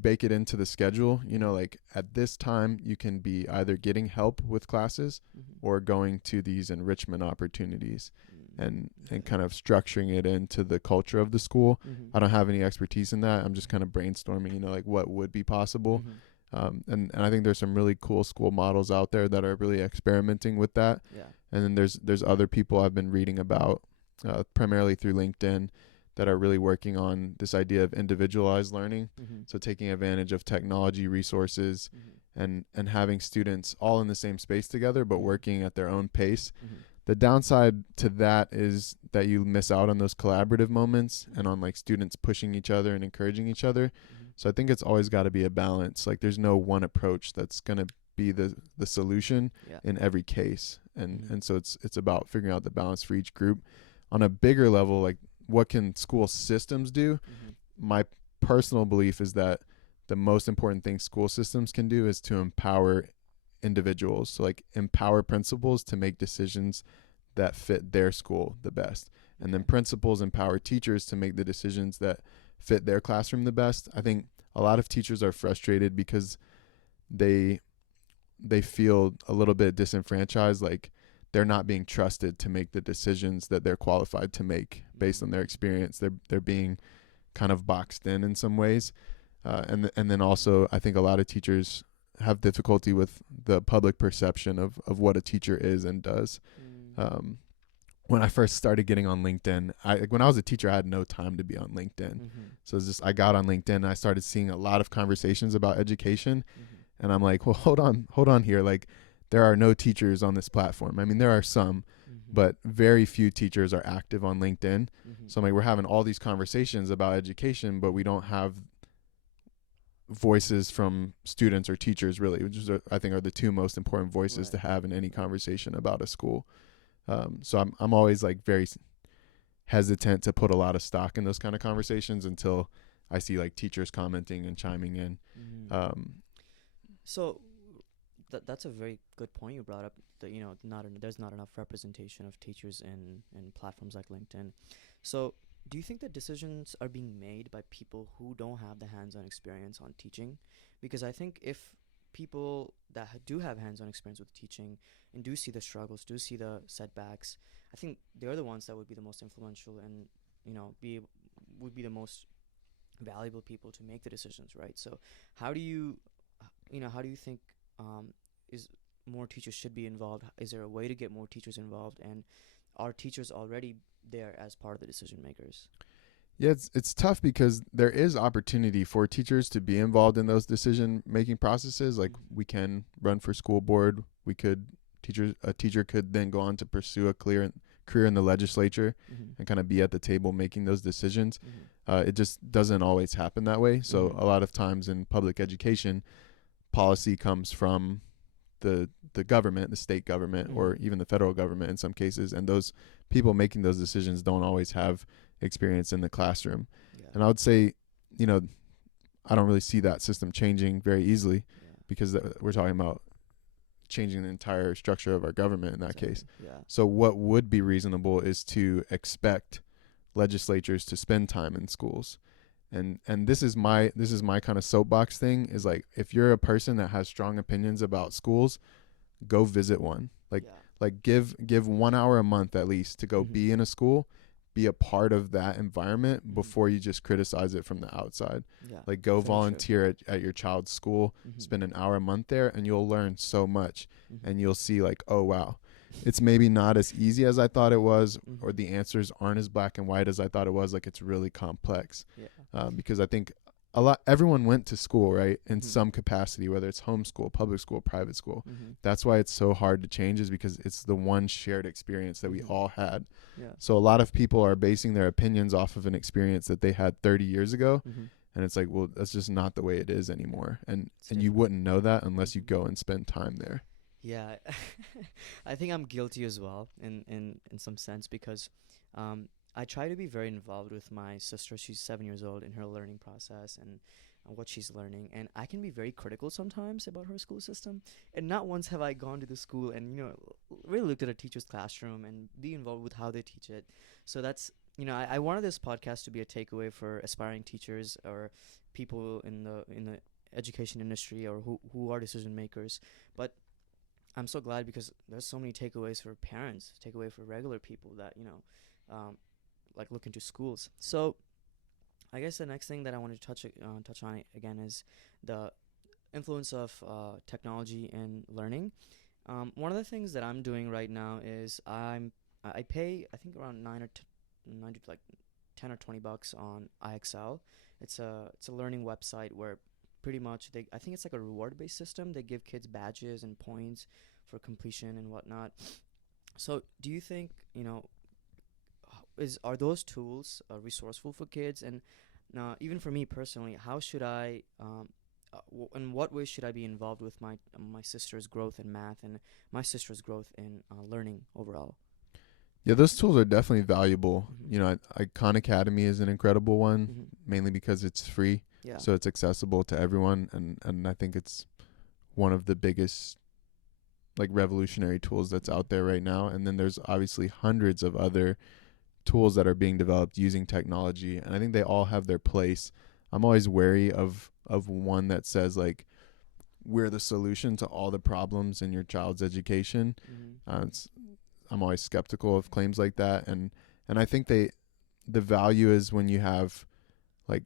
bake it into the schedule, you know, like at this time you can be either getting help with classes or going to these enrichment opportunities and kind of structuring it into the culture of the school. I don't have any expertise in that. I'm just kind of brainstorming, you know, like what would be possible. And I think there's some really cool school models out there that are really experimenting with that. Yeah. And then there's other people I've been reading about, primarily through LinkedIn, that are really working on this idea of individualized learning. Mm-hmm. So taking advantage of technology resources Mm-hmm. and having students all in the same space together, but Mhm. working at their own pace. Mm-hmm. The downside to that is that you miss out on those collaborative moments and on like students pushing each other and encouraging each other. Mm-hmm. So I think it's always got to be a balance. Like there's no one approach that's going to be the solution Yeah. in every case. And Mhm. and so it's about figuring out the balance for each group. On a bigger level, like what can school systems do? Mhm. My personal belief is that the most important thing school systems can do is to empower individuals. So like empower principals to make decisions that fit their school the best. And then Okay. principals empower teachers to make the decisions that fit their classroom the best. I think a lot of teachers are frustrated because they they feel a little bit disenfranchised, like they're not being trusted to make the decisions that they're qualified to make based on their experience. They're being kind of boxed in some ways. And then also I think a lot of teachers have difficulty with the public perception of what a teacher is and does. Mm. Um, when I first started getting on LinkedIn, when I was a teacher, I had no time to be on LinkedIn. Mhm. So it's just I got on LinkedIn and I started seeing a lot of conversations about education, Mhm. and I'm like, well, hold on here. Like, there are no teachers on this platform. I mean, there are some, Mhm. but very few teachers are active on LinkedIn. Mhm. So I'm like, we're having all these conversations about education, but we don't have voices from students or teachers really, which is I think are the two most important voices Right. to have in any Right. conversation about a school. So I'm always like very hesitant to put a lot of stock in those kind of conversations until I see like teachers commenting and chiming in. Mhm. Um, So that's a very good point you brought up. That there's not enough representation of teachers in platforms like LinkedIn. So do you think that decisions are being made by people who don't have the hands-on experience on teaching? Because I think if people that do have hands-on experience with teaching and do see the struggles, do see the setbacks, I think they're the ones that would be the most influential and would be the most valuable people to make the decisions, right? So how do you how do you think um, is more teachers should be involved? Is there a way to get more teachers involved, and are teachers already there as part of the decision makers? yeah, it's tough because there is opportunity for teachers to be involved in those decision making processes. Like Mm-hmm. we can run for school board. A teacher could then go on to pursue a clear career in the legislature Mm-hmm. and kind of be at the table making those decisions. Mm-hmm. It just doesn't always happen that way. So Mm-hmm. a lot of times in public education, policy comes from the government, the state government, Mm-hmm. or even the federal government in some cases, and those people making those decisions don't always have experience in the classroom. Yeah. And I would say, you know, I don't really see that system changing very easily Yeah. because we're talking about changing the entire structure of our government in that Exactly. case. Yeah. So what would be reasonable is to expect legislatures to spend time in schools. And this is my kind of soapbox thing is like if you're a person that has strong opinions about schools, go visit one. Yeah. Like give 1 hour a month at least to go Mm-hmm. be in a school, be a part of that environment Mm-hmm. before you just criticize it from the outside. Yeah. Like go Very true. volunteer at your child's school, Mm-hmm. spend an hour a month there, and you'll learn so much. Mm-hmm. And you'll see like, oh wow, it's maybe not as easy as I thought it was, Mm-hmm. or the answers aren't as black and white as I thought it was. Like it's really complex. Yeah. Because I think everyone went to school, right, in Mm-hmm. some capacity, whether it's homeschool, public school, private school. Mm-hmm. That's why it's so hard to change, is because it's the one shared experience that we Mm-hmm. all had. Yeah. So a lot of people are basing their opinions off of an experience that they had 30 years ago, Mm-hmm. and it's like, well, that's just not the way it is anymore. And It's you different. wouldn't know that unless you Mhm. go and spend time there. Yeah, I think I'm guilty as well in some sense because I try to be very involved with my sister. She's 7 years old in her learning process and what she's learning, and I can be very critical sometimes about her school system. And not once have I gone to the school and really looked at a teacher's classroom and be involved with how they teach it. So that's I wanted this podcast to be a takeaway for aspiring teachers or people in the education industry or who are decision makers, but I'm so glad because there's so many takeaways for parents, takeaway for regular people that like look into schools. So I guess the next thing that I want to touch on again is the influence of technology in learning. One of the things that I'm doing right now is I pay I think around 9 to like $10 or $20 on IXL. It's a learning website where pretty much they I think it's like a reward based system. They give kids badges and points for completion and whatnot. So do you think is are those tools resourceful for kids? And even for me personally, how should I in what way should I be involved with my sister's growth in math and my sister's growth in learning overall? Yeah, those tools are definitely valuable. Hmm. You know, Khan Academy is an incredible one, Hmm. mainly because it's free, Yeah. so it's accessible to everyone, and I think it's one of the biggest like revolutionary tools that's out there right now. And then there's obviously hundreds of other tools that are being developed using technology, and I think they all have their place. I'm always wary of one that says like we're the solution to all the problems in your child's education. Hmm. It's, I'm always skeptical of claims like that, and I think the value is when you have like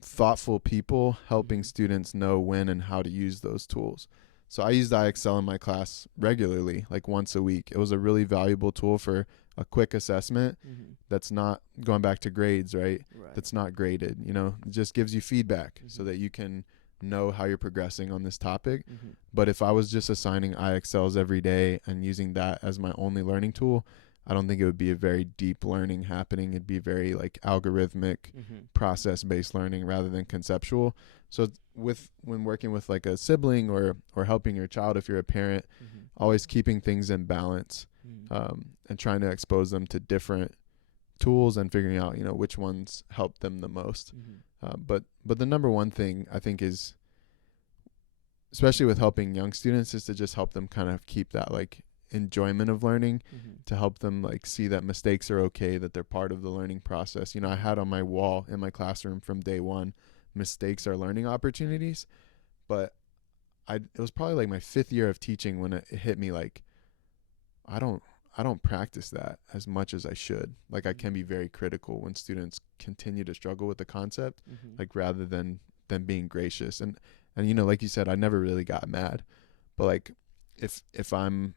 thoughtful people helping Hmm. students know when and how to use those tools. So I used IXL in my class regularly, like once a week. It was a really valuable tool for a quick assessment Hmm. that's not going back to grades, right? Right. That's not graded, you know, it just gives you feedback so Hmm. that you can know how you're progressing on this topic. Hmm. But if I was just assigning IXLs every day and using that as my only learning tool, I don't think it would be a very deep learning happening. It'd be very like algorithmic Hmm. process based learning rather than conceptual. So with when working with like a sibling or helping your child, if you're a parent, Hmm. always keeping things in balance, Hmm. and trying to expose them to different tools and figuring out, you know, which ones help them the most. Hmm. But the number one thing I think is, especially with helping young students, is to just help them kind of keep that like enjoyment of learning, Hmm. to help them like see that mistakes are okay, that they're part of the learning process. You know, I had on my wall in my classroom from day one, mistakes are learning opportunities. But it was probably like my fifth year of teaching when it hit me like I don't I don't practice that as much as I should. Like I can be very critical when students continue to struggle with the concept, Hmm. like rather than being gracious. And you know, like you said, I never really got mad. But like if I'm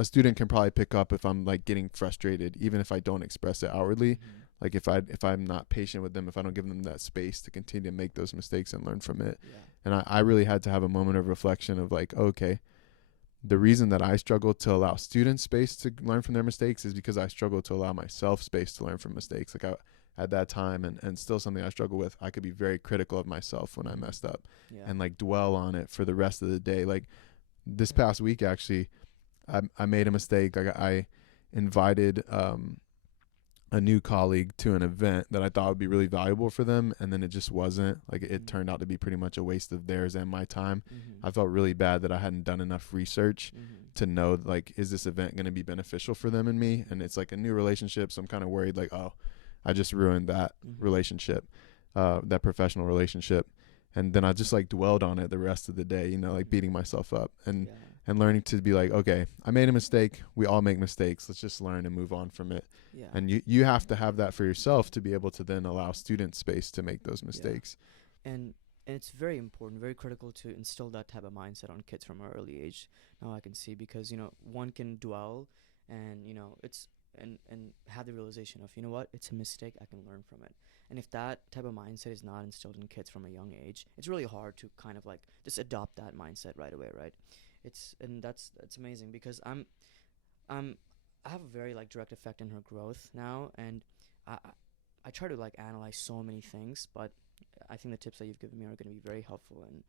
a student can probably pick up if I'm like getting frustrated, even if I don't express it outwardly. Hmm. Like if I'm not patient with them, if I don't give them that space to continue to make those mistakes and learn from it. Yeah. And I really had to have a moment of reflection of like, okay, the reason that I struggle to allow students space to learn from their mistakes is because I struggle to allow myself space to learn from mistakes. Like at that time, and still something I struggle with, I could be very critical of myself when I messed up Yeah. and like dwell on it for the rest of the day. Like this past week, actually, I made a mistake. Like I invited a new colleague to an event that I thought would be really valuable for them, and then it just wasn't. Like it Mhm. turned out to be pretty much a waste of theirs and my time. Mhm. I felt really bad that I hadn't done enough research Mhm. to know like, is this event going to be beneficial for them and me? And it's like a new relationship, so I'm kind of worried like, oh, I just ruined that Mhm. relationship, that professional relationship. And then I just like dwelled on it the rest of the day, you know, like beating myself up Yeah. and learning to be like, okay, I made a mistake. We all make mistakes. Let's just learn and move on from it. Yeah. And you have to have that for yourself to be able to then allow students space to make those Yeah. mistakes. And it's very important, very critical to instill that type of mindset on kids from an early age. Now I can see because one can dwell and it's and have the realization of it's a mistake, I can learn from it. And if that type of mindset is not instilled in kids from a young age, it's really hard to kind of like just adopt that mindset right away, right? That's amazing because I'm I have a very like direct effect in her growth now, and I I I try to like analyze so many things, but I think the tips that you've given me are going to be very helpful. And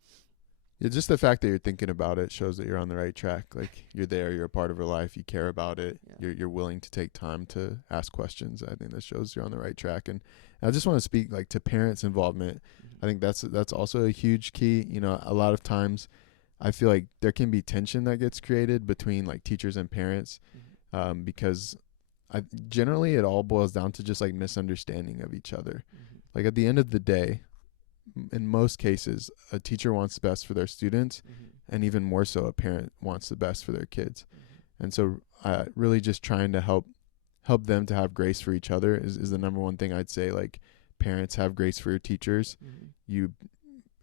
Yeah, just the fact that you're thinking about it shows that you're on the right track. Like you're there, you're a part of her life, you care about it, yeah. you're willing to take time to ask questions. I think that shows you're on the right track. And I just want to speak like to parents' involvement. I Hmm. think that's also a huge key. You know, a lot of times I feel like there can be tension that gets created between like teachers and parents, Hmm. because generally it all boils down to just like misunderstanding of each other. Hmm. Like at the end of the day, in most cases, a teacher wants the best for their students, Hmm. and even more so, a parent wants the best for their kids. Hmm. And so, really, just trying to help them to have grace for each other is the number one thing I'd say. Like, parents have grace for your teachers. Hmm. You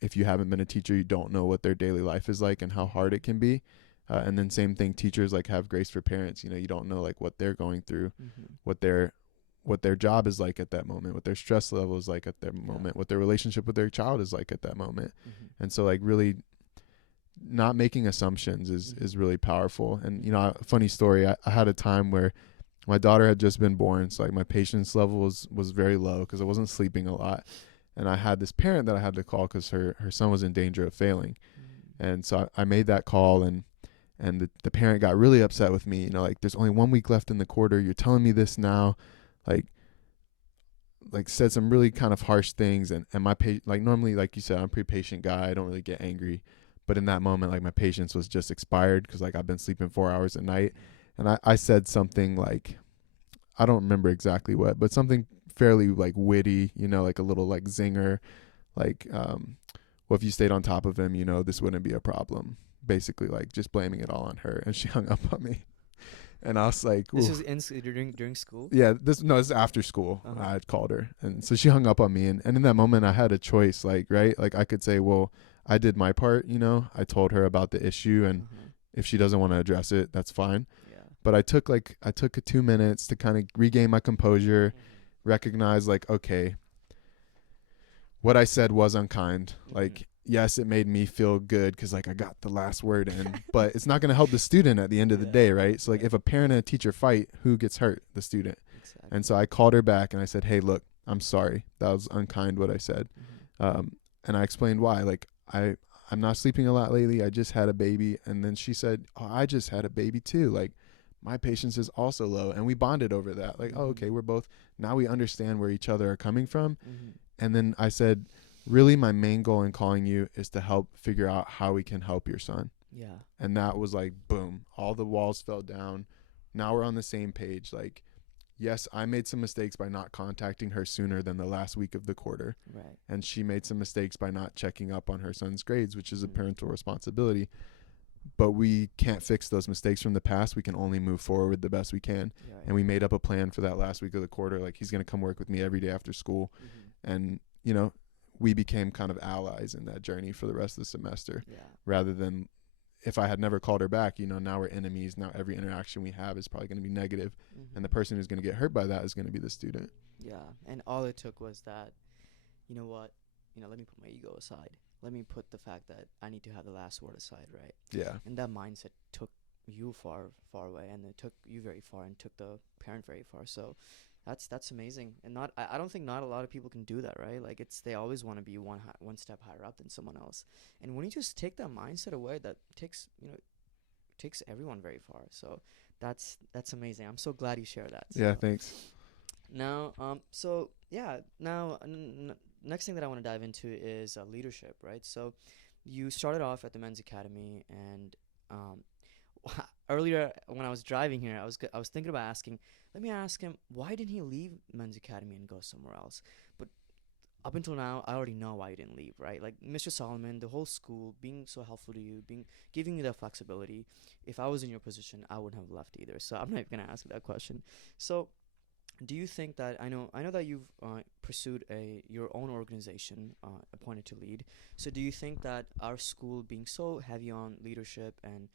if you haven't been a teacher, you don't know what their daily life is like and how hard it can be. And then same thing, teachers like have grace for parents. You know, you don't know like what they're going through, what their job is like at that moment, what their stress level is like at that moment, what their relationship with their child is like at that moment. And so like really not making assumptions is really powerful. And, you know, funny story, I had a time where my daughter had just been born. So like my patience level was very low because I wasn't sleeping a lot. And I had this parent that I had to call because her son was in danger of failing. And so I made that call, and the parent got really upset with me. You know, like, there's only 1 week left in the quarter. You're telling me this now. Like said some really kind of harsh things. And my like normally, like you said, I'm a pretty patient guy. I don't really get angry. But in that moment, like my patience was just expired because like I've been sleeping 4 hours a night. And I said something like, I don't remember exactly what, but something fairly like witty, you know, like a little like zinger, like, well, if you stayed on top of him, you know, this wouldn't be a problem. Basically, like just blaming it all on her. And she hung up on me. And I was like, this was during school? Yeah, this is after school. I had called her. And so she hung up on me. And in that moment, I had a choice, like, right? Like I could say, well, I did my part, you know, I told her about the issue, and if she doesn't want to address it, that's fine. Yeah. But I took 2 minutes to kind of regain my composure, recognize like, okay, what I said was unkind. Like, yes, it made me feel good because like I got the last word in, but it's not going to help the student at the end of the day, right? So like if a parent and a teacher fight, who gets hurt? The student. Exactly. And so I called her back and I said, hey, look, I'm sorry. That was unkind what I said. And I explained why. Like, I'm not sleeping a lot lately. I just had a baby. And then she said, oh, I just had a baby too. Like, my patience is also low. And we bonded over that. Like, oh, okay, now we understand where each other are coming from. And then I said, really, my main goal in calling you is to help figure out how we can help your son. Yeah. And that was like, boom, all the walls fell down. Now we're on the same page. Like, yes, I made some mistakes by not contacting her sooner than the last week of the quarter. Right. And she made some mistakes by not checking up on her son's grades, which is a parental responsibility. But we can't fix those mistakes from the past. We can only move forward the best we can. Right. And we made up a plan for that last week of the quarter. Like, he's going to come work with me every day after school. And, you know, we became kind of allies in that journey for the rest of the semester. Yeah. Rather than, if I had never called her back, you know, now we're enemies. Now every interaction we have is probably going to be negative. And the person who's going to get hurt by that is going to be the student. Yeah. And all it took was that, you know what, let me put my ego aside. Let me put the fact that I need to have the last word aside, right? Yeah. And that mindset took you far, far away, and it took you very far, and took the parent very far. So that's amazing. And I don't think not a lot of people can do that, right? Like, they always want to be one step higher up than someone else. And when you just take that mindset away, that takes everyone very far. So that's amazing. I'm so glad you shared that. So. Yeah, thanks. Now, next thing that I want to dive into is leadership, right? So you started off at the Men's Academy, and earlier when I was driving here, I was thinking about asking, let me ask him, why didn't he leave Men's Academy and go somewhere else? But up until now, I already know why he didn't leave, right? Like, Mr. Solomon, the whole school being so helpful to you, giving you that flexibility. If I was in your position, I wouldn't have left either. So I'm not even gonna ask that question. So, do you think that I know that you've pursued your own organization, appointed to lead? So do you think that our school being so heavy on leadership and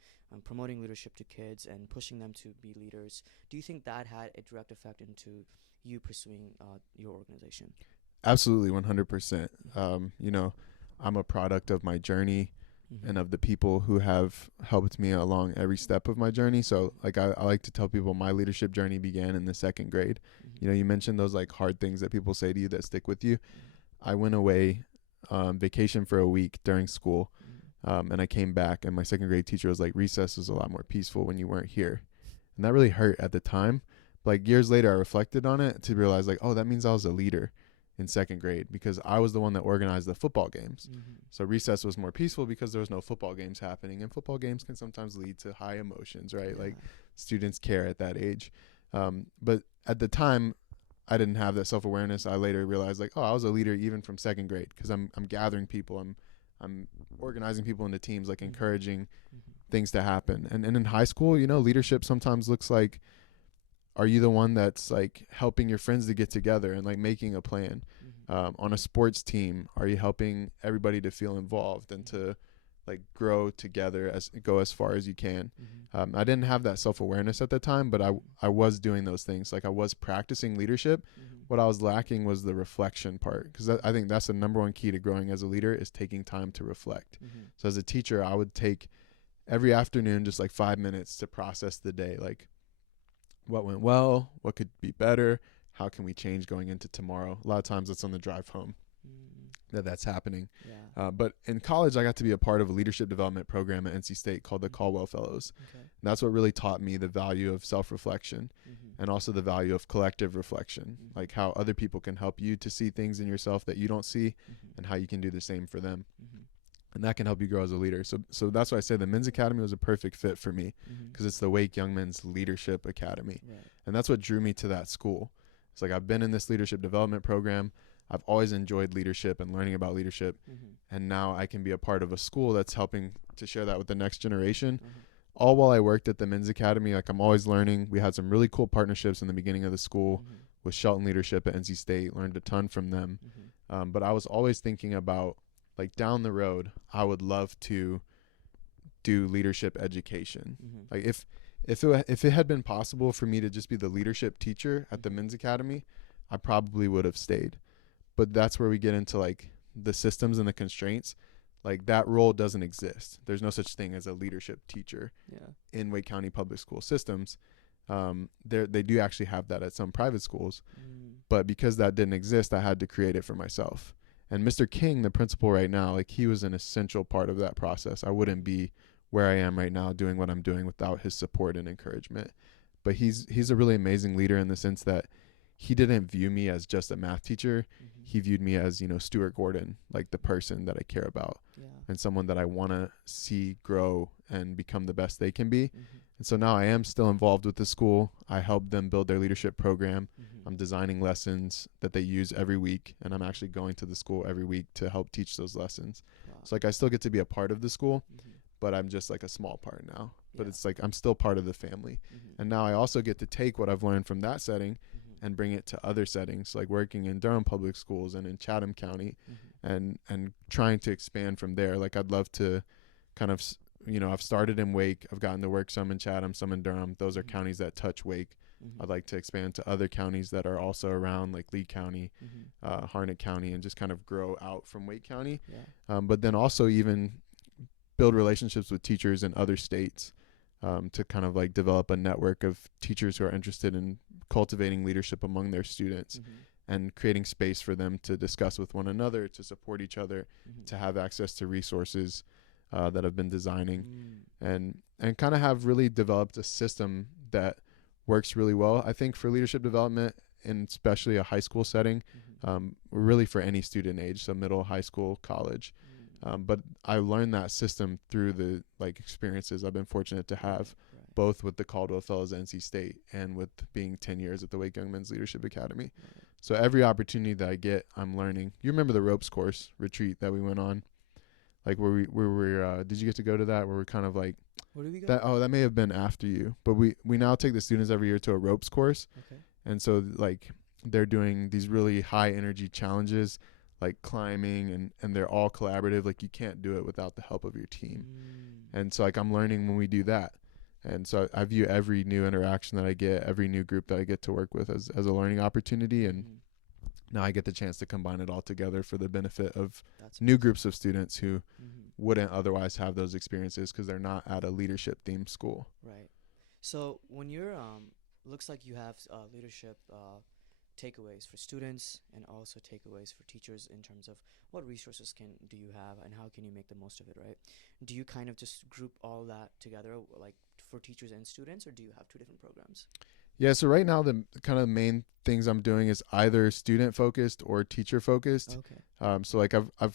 promoting leadership to kids and pushing them to be leaders, do you think that had a direct effect into you pursuing your organization? Absolutely, 100%. You know, I'm a product of my journey and of the people who have helped me along every step of my journey. So like I like to tell people my leadership journey began in the 2nd grade. You know, you mentioned those like hard things that people say to you that stick with you. I went away vacation for a week during school, and I came back, and my 2nd grade teacher was like, recess was a lot more peaceful when you weren't here. And that really hurt at the time. Like, years later, I reflected on it to realize like, oh, that means I was a leader in 2nd grade because I was the one that organized the football games. So recess was more peaceful because there was no football games happening, and football games can sometimes lead to high emotions, right? Yeah. Like, students care at that age. But at the time, I didn't have that self-awareness. I later realized like, oh, I was a leader even from 2nd grade because I'm gathering people. I'm organizing people into teams, like encouraging things to happen. And in high school, you know, leadership sometimes looks like, are you the one that's like helping your friends to get together and like making a plan? On a sports team, are you helping everybody to feel involved and to like grow together as go as far as you can? I didn't have that self-awareness at the time, but I was doing those things. Like I was practicing leadership. What I was lacking was the reflection part, because I think that's the number one key to growing as a leader is taking time to reflect. So as a teacher, I would take every afternoon just like 5 minutes to process the day, like what went well, what could be better, how can we change going into tomorrow. A lot of times it's on the drive home that's happening. But in college, I got to be a part of a leadership development program at NC State called the Caldwell Fellows. And that's what really taught me the value of self-reflection and also the value of collective reflection, like how other people can help you to see things in yourself that you don't see and how you can do the same for them. And that can help you grow as a leader. So that's why I say the Men's Academy was a perfect fit for me, because it's the Wake Young Men's Leadership Academy. And that's what drew me to that school. It's like I've been in this leadership development program. I've always enjoyed leadership and learning about leadership. And now I can be a part of a school that's helping to share that with the next generation. All while I worked at the Men's Academy, like I'm always learning. We had some really cool partnerships in the beginning of the school with Shelton Leadership at NC State, learned a ton from them. But I was always thinking about, like down the road, I would love to do leadership education. Like if it had been possible for me to just be the leadership teacher at the Men's Academy, I probably would have stayed. But that's where we get into like the systems and the constraints. Like that role doesn't exist. There's no such thing as a leadership teacher in Wake County public school systems. They do actually have that at some private schools, but because that didn't exist, I had to create it for myself. And Mr. King, the principal right now, like he was an essential part of that process. I wouldn't be where I am right now doing what I'm doing without his support and encouragement. But he's a really amazing leader in the sense that he didn't view me as just a math teacher. He viewed me as, Stuart Gordon, like the person that I care about and someone that I want to see grow and become the best they can be. And so now I am still involved with the school. I help them build their leadership program. I'm designing lessons that they use every week, and I'm actually going to the school every week to help teach those lessons. So like I still get to be a part of the school, but I'm just like a small part now. But it's like I'm still part of the family. And now I also get to take what I've learned from that setting and bring it to other settings, like working in Durham Public Schools and in Chatham County, and trying to expand from there. Like I'd love to kind of, I've started in Wake. I've gotten to work some in Chatham, some in Durham. Those are counties that touch Wake. I'd like to expand to other counties that are also around, like Lee County, Harnett County, and just kind of grow out from Wake County. But then also even build relationships with teachers in other states, to kind of like develop a network of teachers who are interested in cultivating leadership among their students and creating space for them to discuss with one another, to support each other, to have access to resources that I've been designing, and kind of have really developed a system that works really well, I think, for leadership development, and especially a high school setting, really for any student age, so middle, high school, college. But I learned that system through the experiences I've been fortunate to have, both with the Caldwell Fellows at NC State and with being 10 years at the Wake Young Men's Leadership Academy. So every opportunity that I get, I'm learning. You remember the ropes course retreat that we went on? Like where we did you get to go to that? Where we're kind of like, where did we go? That may have been after you, but we now take the students every year to a ropes course. And so like they're doing these really high energy challenges, like climbing, and they're all collaborative. Like you can't do it without the help of your team. And so like I'm learning when we do that. And so I view every new interaction that I get, every new group that I get to work with as a learning opportunity. And now I get the chance to combine it all together for the benefit of new groups of students who wouldn't otherwise have those experiences because they're not at a leadership themed school. Right. So when you're, looks like you have leadership takeaways for students and also takeaways for teachers in terms of what resources do you have and how can you make the most of it, right? Do you kind of just group all that together, like for teachers and students, or do you have two different programs? Yeah, so right now the kind of main things I'm doing is either student focused or teacher focused. So like I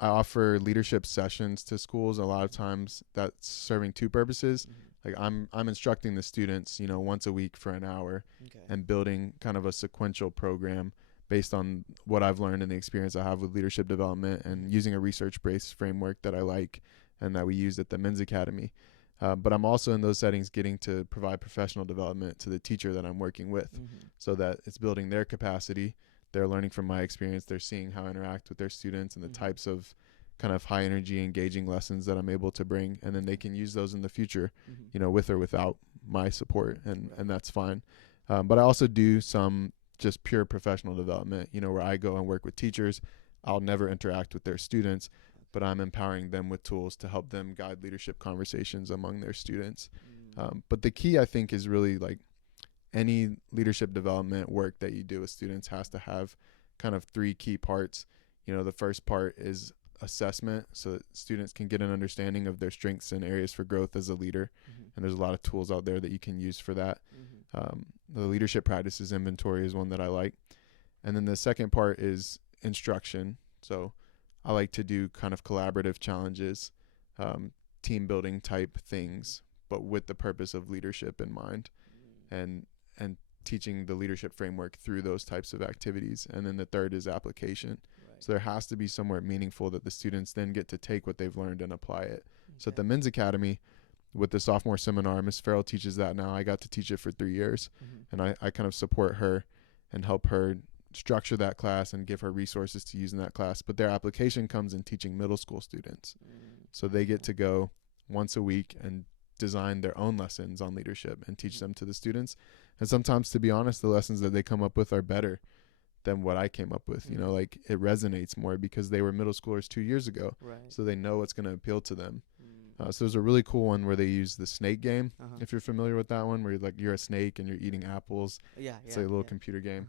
offer leadership sessions to schools. A lot of times that's serving two purposes. Like I'm instructing the students, once a week for an hour, and building kind of a sequential program based on what I've learned and the experience I have with leadership development, and using a research-based framework that I like and that we use at the Men's Academy. But I'm also in those settings getting to provide professional development to the teacher that I'm working with, so that it's building their capacity they're learning from my experience. They're seeing how I interact with their students and the types of kind of high energy, engaging lessons that I'm able to bring. And then they can use those in the future, you know, with or without my support. And that's fine. But I also do some just pure professional development, you know, where I go and work with teachers. I'll never interact with their students, but I'm empowering them with tools to help them guide leadership conversations among their students. But the key, I think, is really like any leadership development work that you do with students has to have kind of 3 key parts. You know, the first part is assessment, so that students can get an understanding of their strengths and areas for growth as a leader. And there's a lot of tools out there that you can use for that. The leadership practices inventory is one that I like. And then the second part is instruction. So I like to do kind of collaborative challenges, team building type things, but with the purpose of leadership in mind, and teaching the leadership framework through those types of activities. And then the third is application. So there has to be somewhere meaningful that the students then get to take what they've learned and apply it. So at the Men's Academy, with the sophomore seminar, Ms. Farrell teaches that now. I got to teach it for 3 years, and I kind of support her and help her structure that class and give her resources to use in that class. But their application comes in teaching middle school students. So they get to go once a week and design their own lessons on leadership and teach them to the students. And sometimes, to be honest, the lessons that they come up with are better than what I came up with. You know, like it resonates more because they were middle schoolers 2 years ago. So they know what's going to appeal to them. So there's a really cool one where they use the snake game. If you're familiar with that one, where you're a snake and you're eating apples. It's like a little computer game.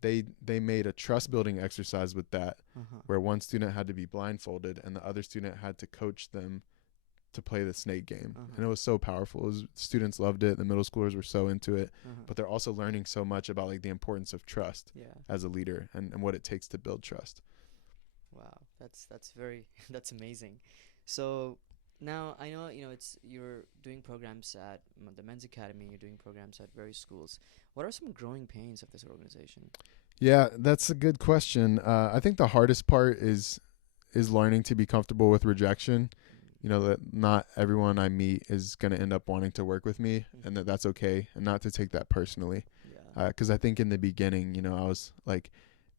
They made a trust building exercise with that, where one student had to be blindfolded and the other student had to coach them to play the snake game. And it was so powerful. Students loved it. The middle schoolers were so into it, but they're also learning so much about like the importance of trust as a leader and what it takes to build trust. Wow, that's very that's amazing. So now I know, you know, you're doing programs at the Men's Academy, you're doing programs at various schools. What are some growing pains of this organization? Yeah, that's a good question. I think the hardest part is learning to be comfortable with rejection. You know, that not everyone I meet is going to end up wanting to work with me, and that's okay, and not to take that personally. Because I think in the beginning, you know, I was like,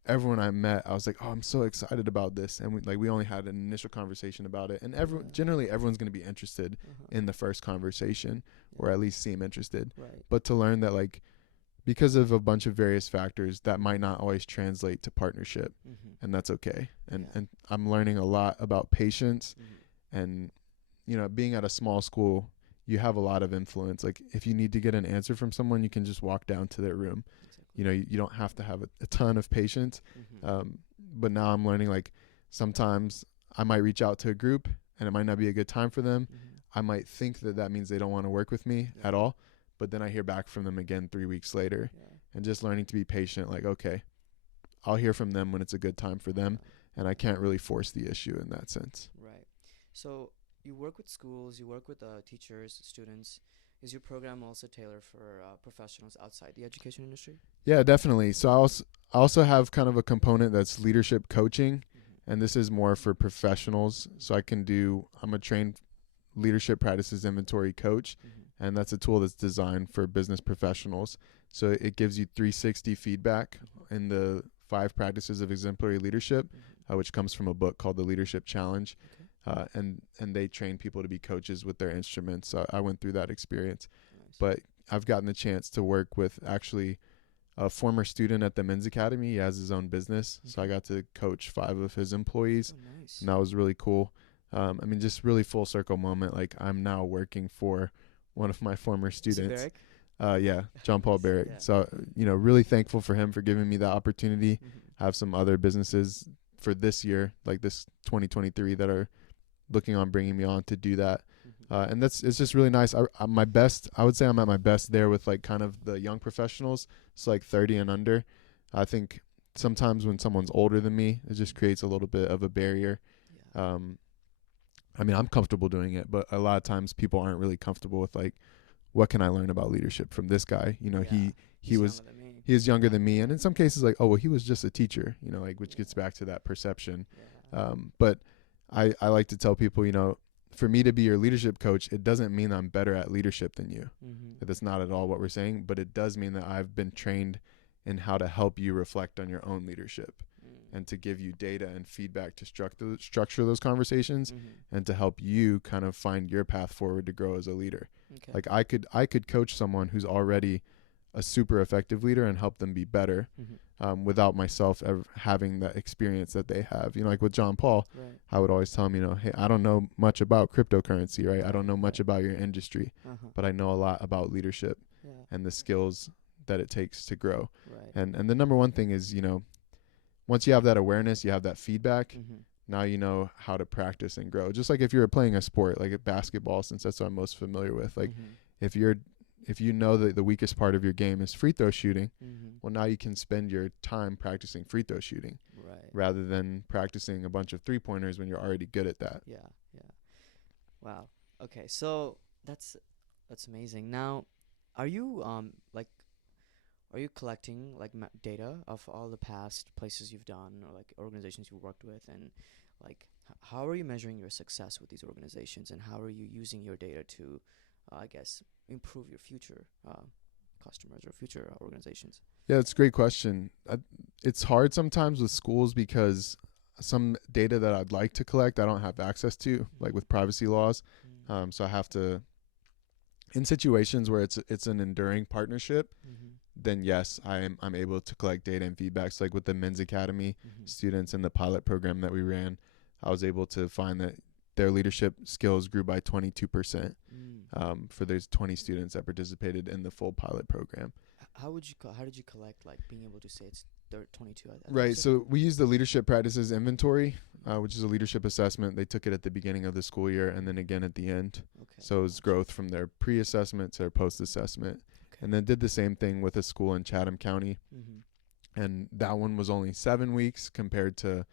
everyone I met, I was like, oh, I'm so excited about this. And we only had an initial conversation about it. And generally everyone's going to be interested in the first conversation, or at least seem interested. But to learn that, like, because of a bunch of various factors, that might not always translate to partnership, and that's okay. And I'm learning a lot about patience. And, you know, being at a small school, you have a lot of influence. Like, if you need to get an answer from someone, you can just walk down to their room. You know, you don't have to have a ton of patience. But now I'm learning, like, sometimes I might reach out to a group and it might not be a good time for them. I might think that means they don't want to work with me at all. But then I hear back from them again 3 weeks later. And just learning to be patient, like, okay, I'll hear from them when it's a good time for them. And I can't really force the issue in that sense. So you work with schools, you work with teachers, students. Is your program also tailored for professionals outside the education industry? Yeah, definitely. So I also have kind of a component that's leadership coaching, and this is more for professionals. So I'm a trained leadership practices inventory coach, and that's a tool that's designed for business professionals. So it gives you 360 feedback in the 5 practices of exemplary leadership, which comes from a book called The Leadership Challenge. And they train people to be coaches with their instruments. So I went through that experience. But I've gotten the chance to work with actually a former student at the Men's Academy. He has his own business. So I got to coach 5 of his employees. And that was really cool. I mean, just really full circle moment. Like, I'm now working for one of my former students. John Paul Barrick. So, you know, really thankful for him for giving me the opportunity. Have some other businesses for this year, like this 2023, that are looking on bringing me on to do that. And it's just really nice. I would say I'm at my best there with, like, kind of the young professionals. So like 30 and under. I think sometimes when someone's older than me, it just creates a little bit of a barrier. I mean, I'm comfortable doing it, but a lot of times people aren't really comfortable with, like, what can I learn about leadership from this guy? You know, he is younger than me. And in some cases, like, oh, well, he was just a teacher, you know, like, which gets back to that perception. But I like to tell people, you know, for me to be your leadership coach, it doesn't mean I'm better at leadership than you. That's not at all what we're saying, but it does mean that I've been trained in how to help you reflect on your own leadership Mm. and to give you data and feedback to structure those conversations Mm-hmm. and to help you kind of find your path forward to grow as a leader. Okay. Like I could coach someone who's already a super effective leader and help them be better Mm-hmm. without myself ever having that experience that they have. You know, like with John Paul, Right. I would always tell him, you know, hey, I don't know much about cryptocurrency, right? I don't know much Right. about your industry, Uh-huh. but I know a lot about leadership Yeah. and the skills that it takes to grow. Right. And the number one thing is, you know, once you have that awareness, you have that feedback, Mm-hmm. now you know how to practice and grow. Just like if you're playing a sport, like a basketball, since that's what I'm most familiar with. Like Mm-hmm. if you know that the weakest part of your game is free throw shooting, Mm-hmm. well, now you can spend your time practicing free throw shooting Right. rather than practicing a bunch of 3-pointers when you're already good at that. Yeah. Yeah. Wow. Okay. So that's amazing. Now, are you like are you collecting like data of all the past places you've done or like organizations you worked with, and like how are you measuring your success with these organizations, and how are you using your data to, I guess, improve your future customers or future organizations? Yeah, it's a great question. It's hard sometimes with schools because some data that I'd like to collect, I don't have access to, like with privacy laws. Mm-hmm. So I have to, in situations where it's an enduring partnership, Mm-hmm. then yes, I'm able to collect data and feedbacks. Like with the Men's Academy Mm-hmm. students in the pilot program that we ran, I was able to find that their leadership skills grew by 22% Mm. for those 20 students that participated in the full pilot program. How did you collect like being able to say it's 22? I think you Right. said. So we use the leadership practices inventory, which is a leadership assessment. They took it at the beginning of the school year and then again at the end. Okay. So it was growth from their pre-assessment to their post-assessment. Okay. And then did the same thing with a school in Chatham County. Mm-hmm. And that one was only 7 weeks compared to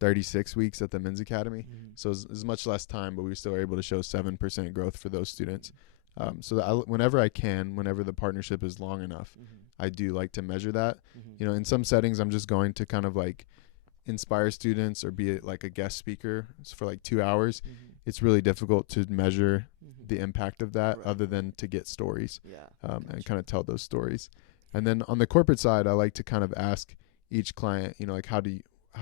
36 weeks at the Men's Academy. Mm-hmm. So it was much less time, but we still were able to show 7% growth for those students. So that whenever I can, whenever the partnership is long enough, Mm-hmm. I do like to measure that. Mm-hmm. You know, in some settings, I'm just going to kind of like inspire students or be like a guest speaker for like 2 hours. Mm-hmm. It's really difficult to measure Mm-hmm. the impact of that Right. other than to get stories Yeah. and Gotcha. kind of tell those stories. And then on the corporate side, I like to kind of ask each client, you know, like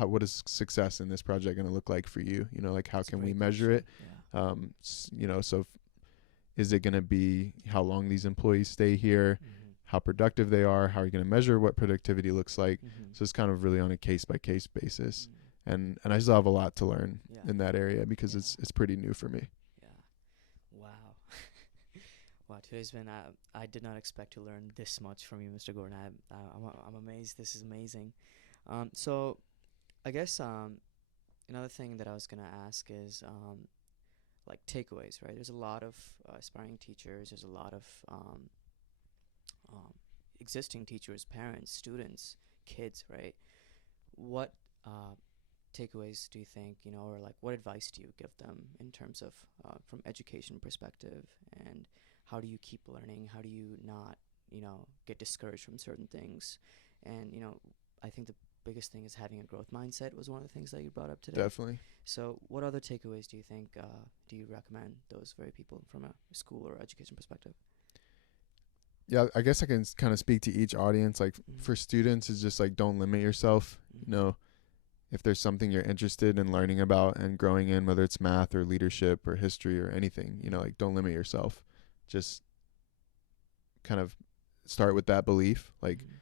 what is success in this project going to look like for you? You know, like how That's a can we great measure it? question. Yeah. You know, so is it going to be how long these employees stay here, Mm-hmm. how productive they are, how are you going to measure what productivity looks like? Mm-hmm. So it's kind of really on a case by case basis. Mm-hmm. And I still have a lot to learn Yeah. in that area because Yeah. it's pretty new for me. Yeah. Wow. Wow. Today's been. I did not expect to learn this much from you, Mr. Gordon. I'm amazed. This is amazing. So I guess another thing that I was gonna ask is like takeaways, right? There's a lot of aspiring teachers. There's a lot of um, existing teachers, parents, students, kids, right? What takeaways do you think, or like what advice do you give them in terms of from education perspective, and how do you keep learning? How do you not, get discouraged from certain things? And, I think the biggest thing is having a growth mindset was one of the things that you brought up today. Definitely. So what other takeaways do you think, do you recommend those very people from a school or education perspective? Yeah, I guess I can kind of speak to each audience. Like Mm-hmm. for students, it's just like don't limit yourself. Mm-hmm. You know, if there's something you're interested in learning about and growing in, whether it's math or leadership or history or anything, like don't limit yourself. Just kind of start with that belief. Like Mm-hmm.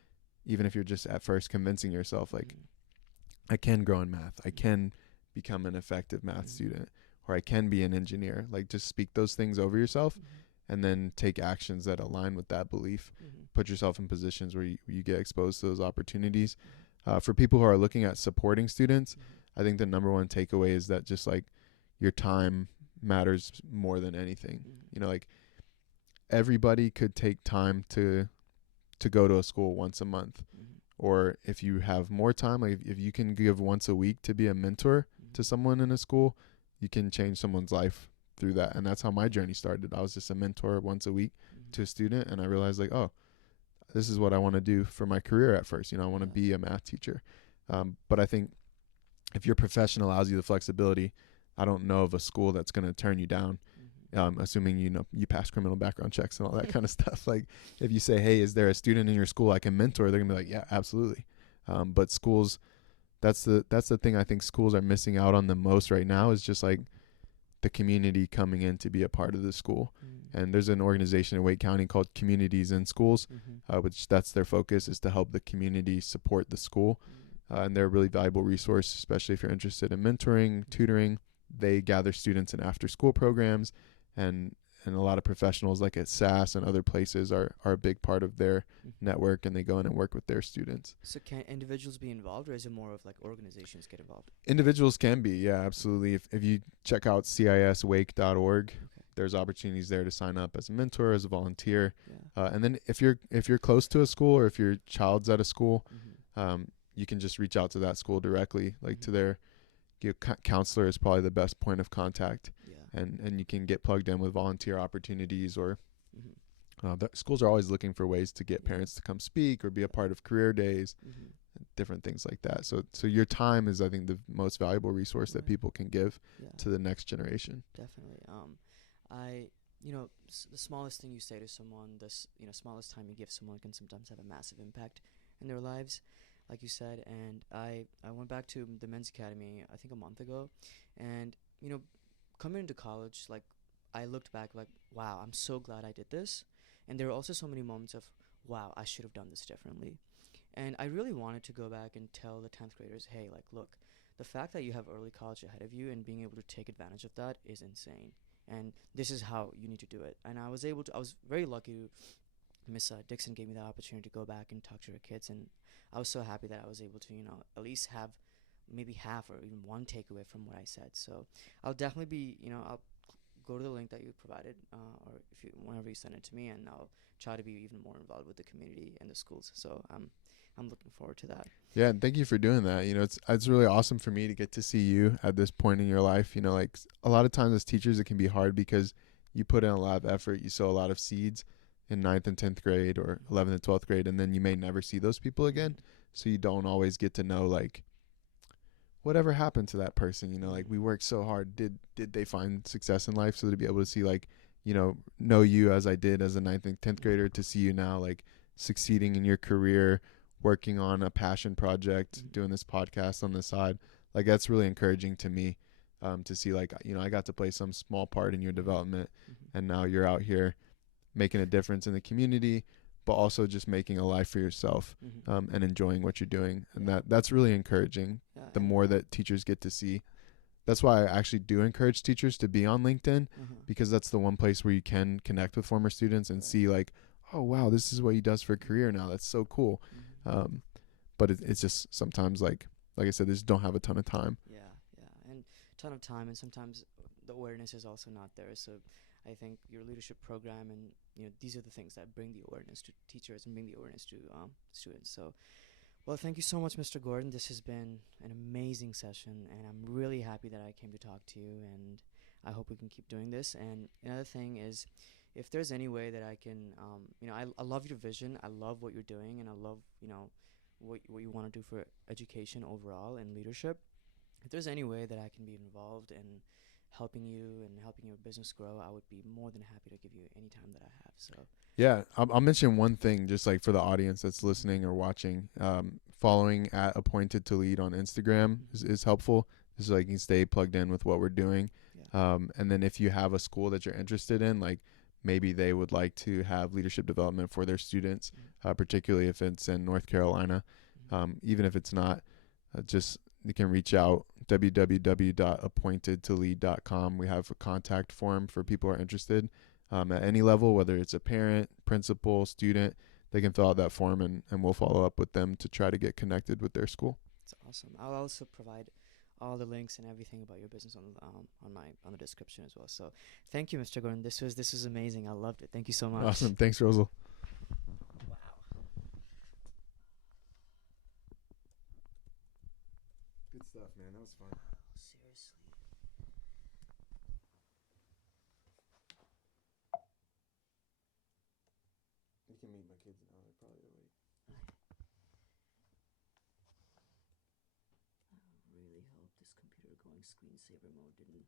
even if you're just at first convincing yourself, like Mm-hmm. I can grow in math, I can become an effective math Mhm. student, or I can be an engineer. Like just speak those things over yourself Mm-hmm. and then take actions that align with that belief. Mm-hmm. Put yourself in positions where you get exposed to those opportunities. For people who are looking at supporting students, Mm-hmm. I think the number one takeaway is that just like your time matters more than anything. Mm-hmm. Like everybody could take time to go to a school once a month. Mm-hmm. Or if you have more time, like if you can give once a week to be a mentor Mm-hmm. to someone in a school, you can change someone's life through that. And that's how my journey started. I was just a mentor once a week Mm-hmm. to a student, and I realized like, oh, this is what I want to do for my career at first. I want to Yeah. be a math teacher. But I think if your profession allows you the flexibility, I don't know of a school that's going to turn you down. assuming you pass criminal background checks and all that kind of stuff. Like if you say, hey, is there a student in your school I can mentor, they're gonna be like, yeah, absolutely. But schools, that's the thing I think schools are missing out on the most right now, is just like the community coming in to be a part of the school. And there's an organization in Wake County called Communities in Schools, which that's their focus, is to help the community support the school. And they're a really valuable resource, especially if you're interested in mentoring, tutoring. They gather students in after school programs, and a lot of professionals like at SAS and other places are a big part of their network, and they go in and work with their students. So can individuals be involved, or is it more of like organizations get involved? Individuals can be, yeah, absolutely. If you check out ciswake.org, there's opportunities there to sign up as a mentor, as a volunteer. And then if you're close to a school, or if your child's at a school, you can just reach out to that school directly, like to their counselor is probably the best point of contact. And you can get plugged in with volunteer opportunities, or the schools are always looking for ways to get parents to come speak or be a part of career days, different things like that. So your time is, I think, the most valuable resource that people can give to the next generation. Definitely. The smallest thing you say to someone, smallest time you give someone can sometimes have a massive impact in their lives, like you said. And I went back to the men's academy, I think a month ago, and coming into college, like I looked back like, wow, I'm so glad I did this. And there were also so many moments of, wow, I should have done this differently. And I really wanted to go back and tell the 10th graders, hey, like, look, the fact that you have early college ahead of you and being able to take advantage of that is insane. And this is how you need to do it. And I was very lucky to, Miss Dixon gave me the opportunity to go back and talk to her kids. And I was so happy that I was able to, at least have maybe half or even one takeaway from what I said. So I'll definitely be, I'll go to the link that you provided, or whenever you send it to me, and I'll try to be even more involved with the community and the schools. So I'm looking forward to that. Yeah, and thank you for doing that. It's really awesome for me to get to see you at this point in your life. Like a lot of times as teachers, it can be hard because you put in a lot of effort, you sow a lot of seeds in 9th and 10th grade or 11th and 12th grade, and then you may never see those people again. So you don't always get to know, like, whatever happened to that person, like we worked so hard. Did they find success in life? So to be able to see, like, know you as I did as a 9th and 10th grader, to see you now, like, succeeding in your career, working on a passion project, doing this podcast on the side, like, that's really encouraging to me, to see, like, I got to play some small part in your development, and now you're out here making a difference in the community, but also just making a life for yourself, and enjoying what you're doing. And that's really encouraging. The more that teachers get to see. That's why I actually do encourage teachers to be on LinkedIn, because that's the one place where you can connect with former students and see, like, oh, wow, this is what he does for a career now. That's so cool. But it's just sometimes, like I said, they just don't have a ton of time. And a ton of time, and sometimes the awareness is also not there. So I think your leadership program and these are the things that bring the awareness to teachers and bring the awareness to students. So, well, thank you so much, Mr. Gordon. This has been an amazing session, and I'm really happy that I came to talk to you, and I hope we can keep doing this. And another thing is, if there's any way that I can, I love your vision. I love what you're doing, and I love, what you want to do for education overall and leadership. If there's any way that I can be involved in helping you and helping your business grow, I would be more than happy to give you any time that I have. So yeah, I'll mention one thing, just like for the audience that's listening or watching. Following at Appointed to Lead on Instagram is helpful, just so you can stay plugged in with what we're doing. And then if you have a school that you're interested in, like maybe they would like to have leadership development for their students, particularly if it's in North Carolina. Even if it's not, just you can reach out, www.appointedtolead.com. We have a contact form for people who are interested, at any level, whether it's a parent, principal, student. They can fill out that form, and we'll follow up with them to try to get connected with their school. That's awesome. I'll also provide all the links and everything about your business on the description as well. So thank you, Mr. Gordon. This was amazing. I loved it. Thank you so much. Awesome. Thanks, Rojal. Good stuff, man. That was fun. Seriously. You can meet my kids now. They're probably awake. I really hope this computer going screensaver mode didn't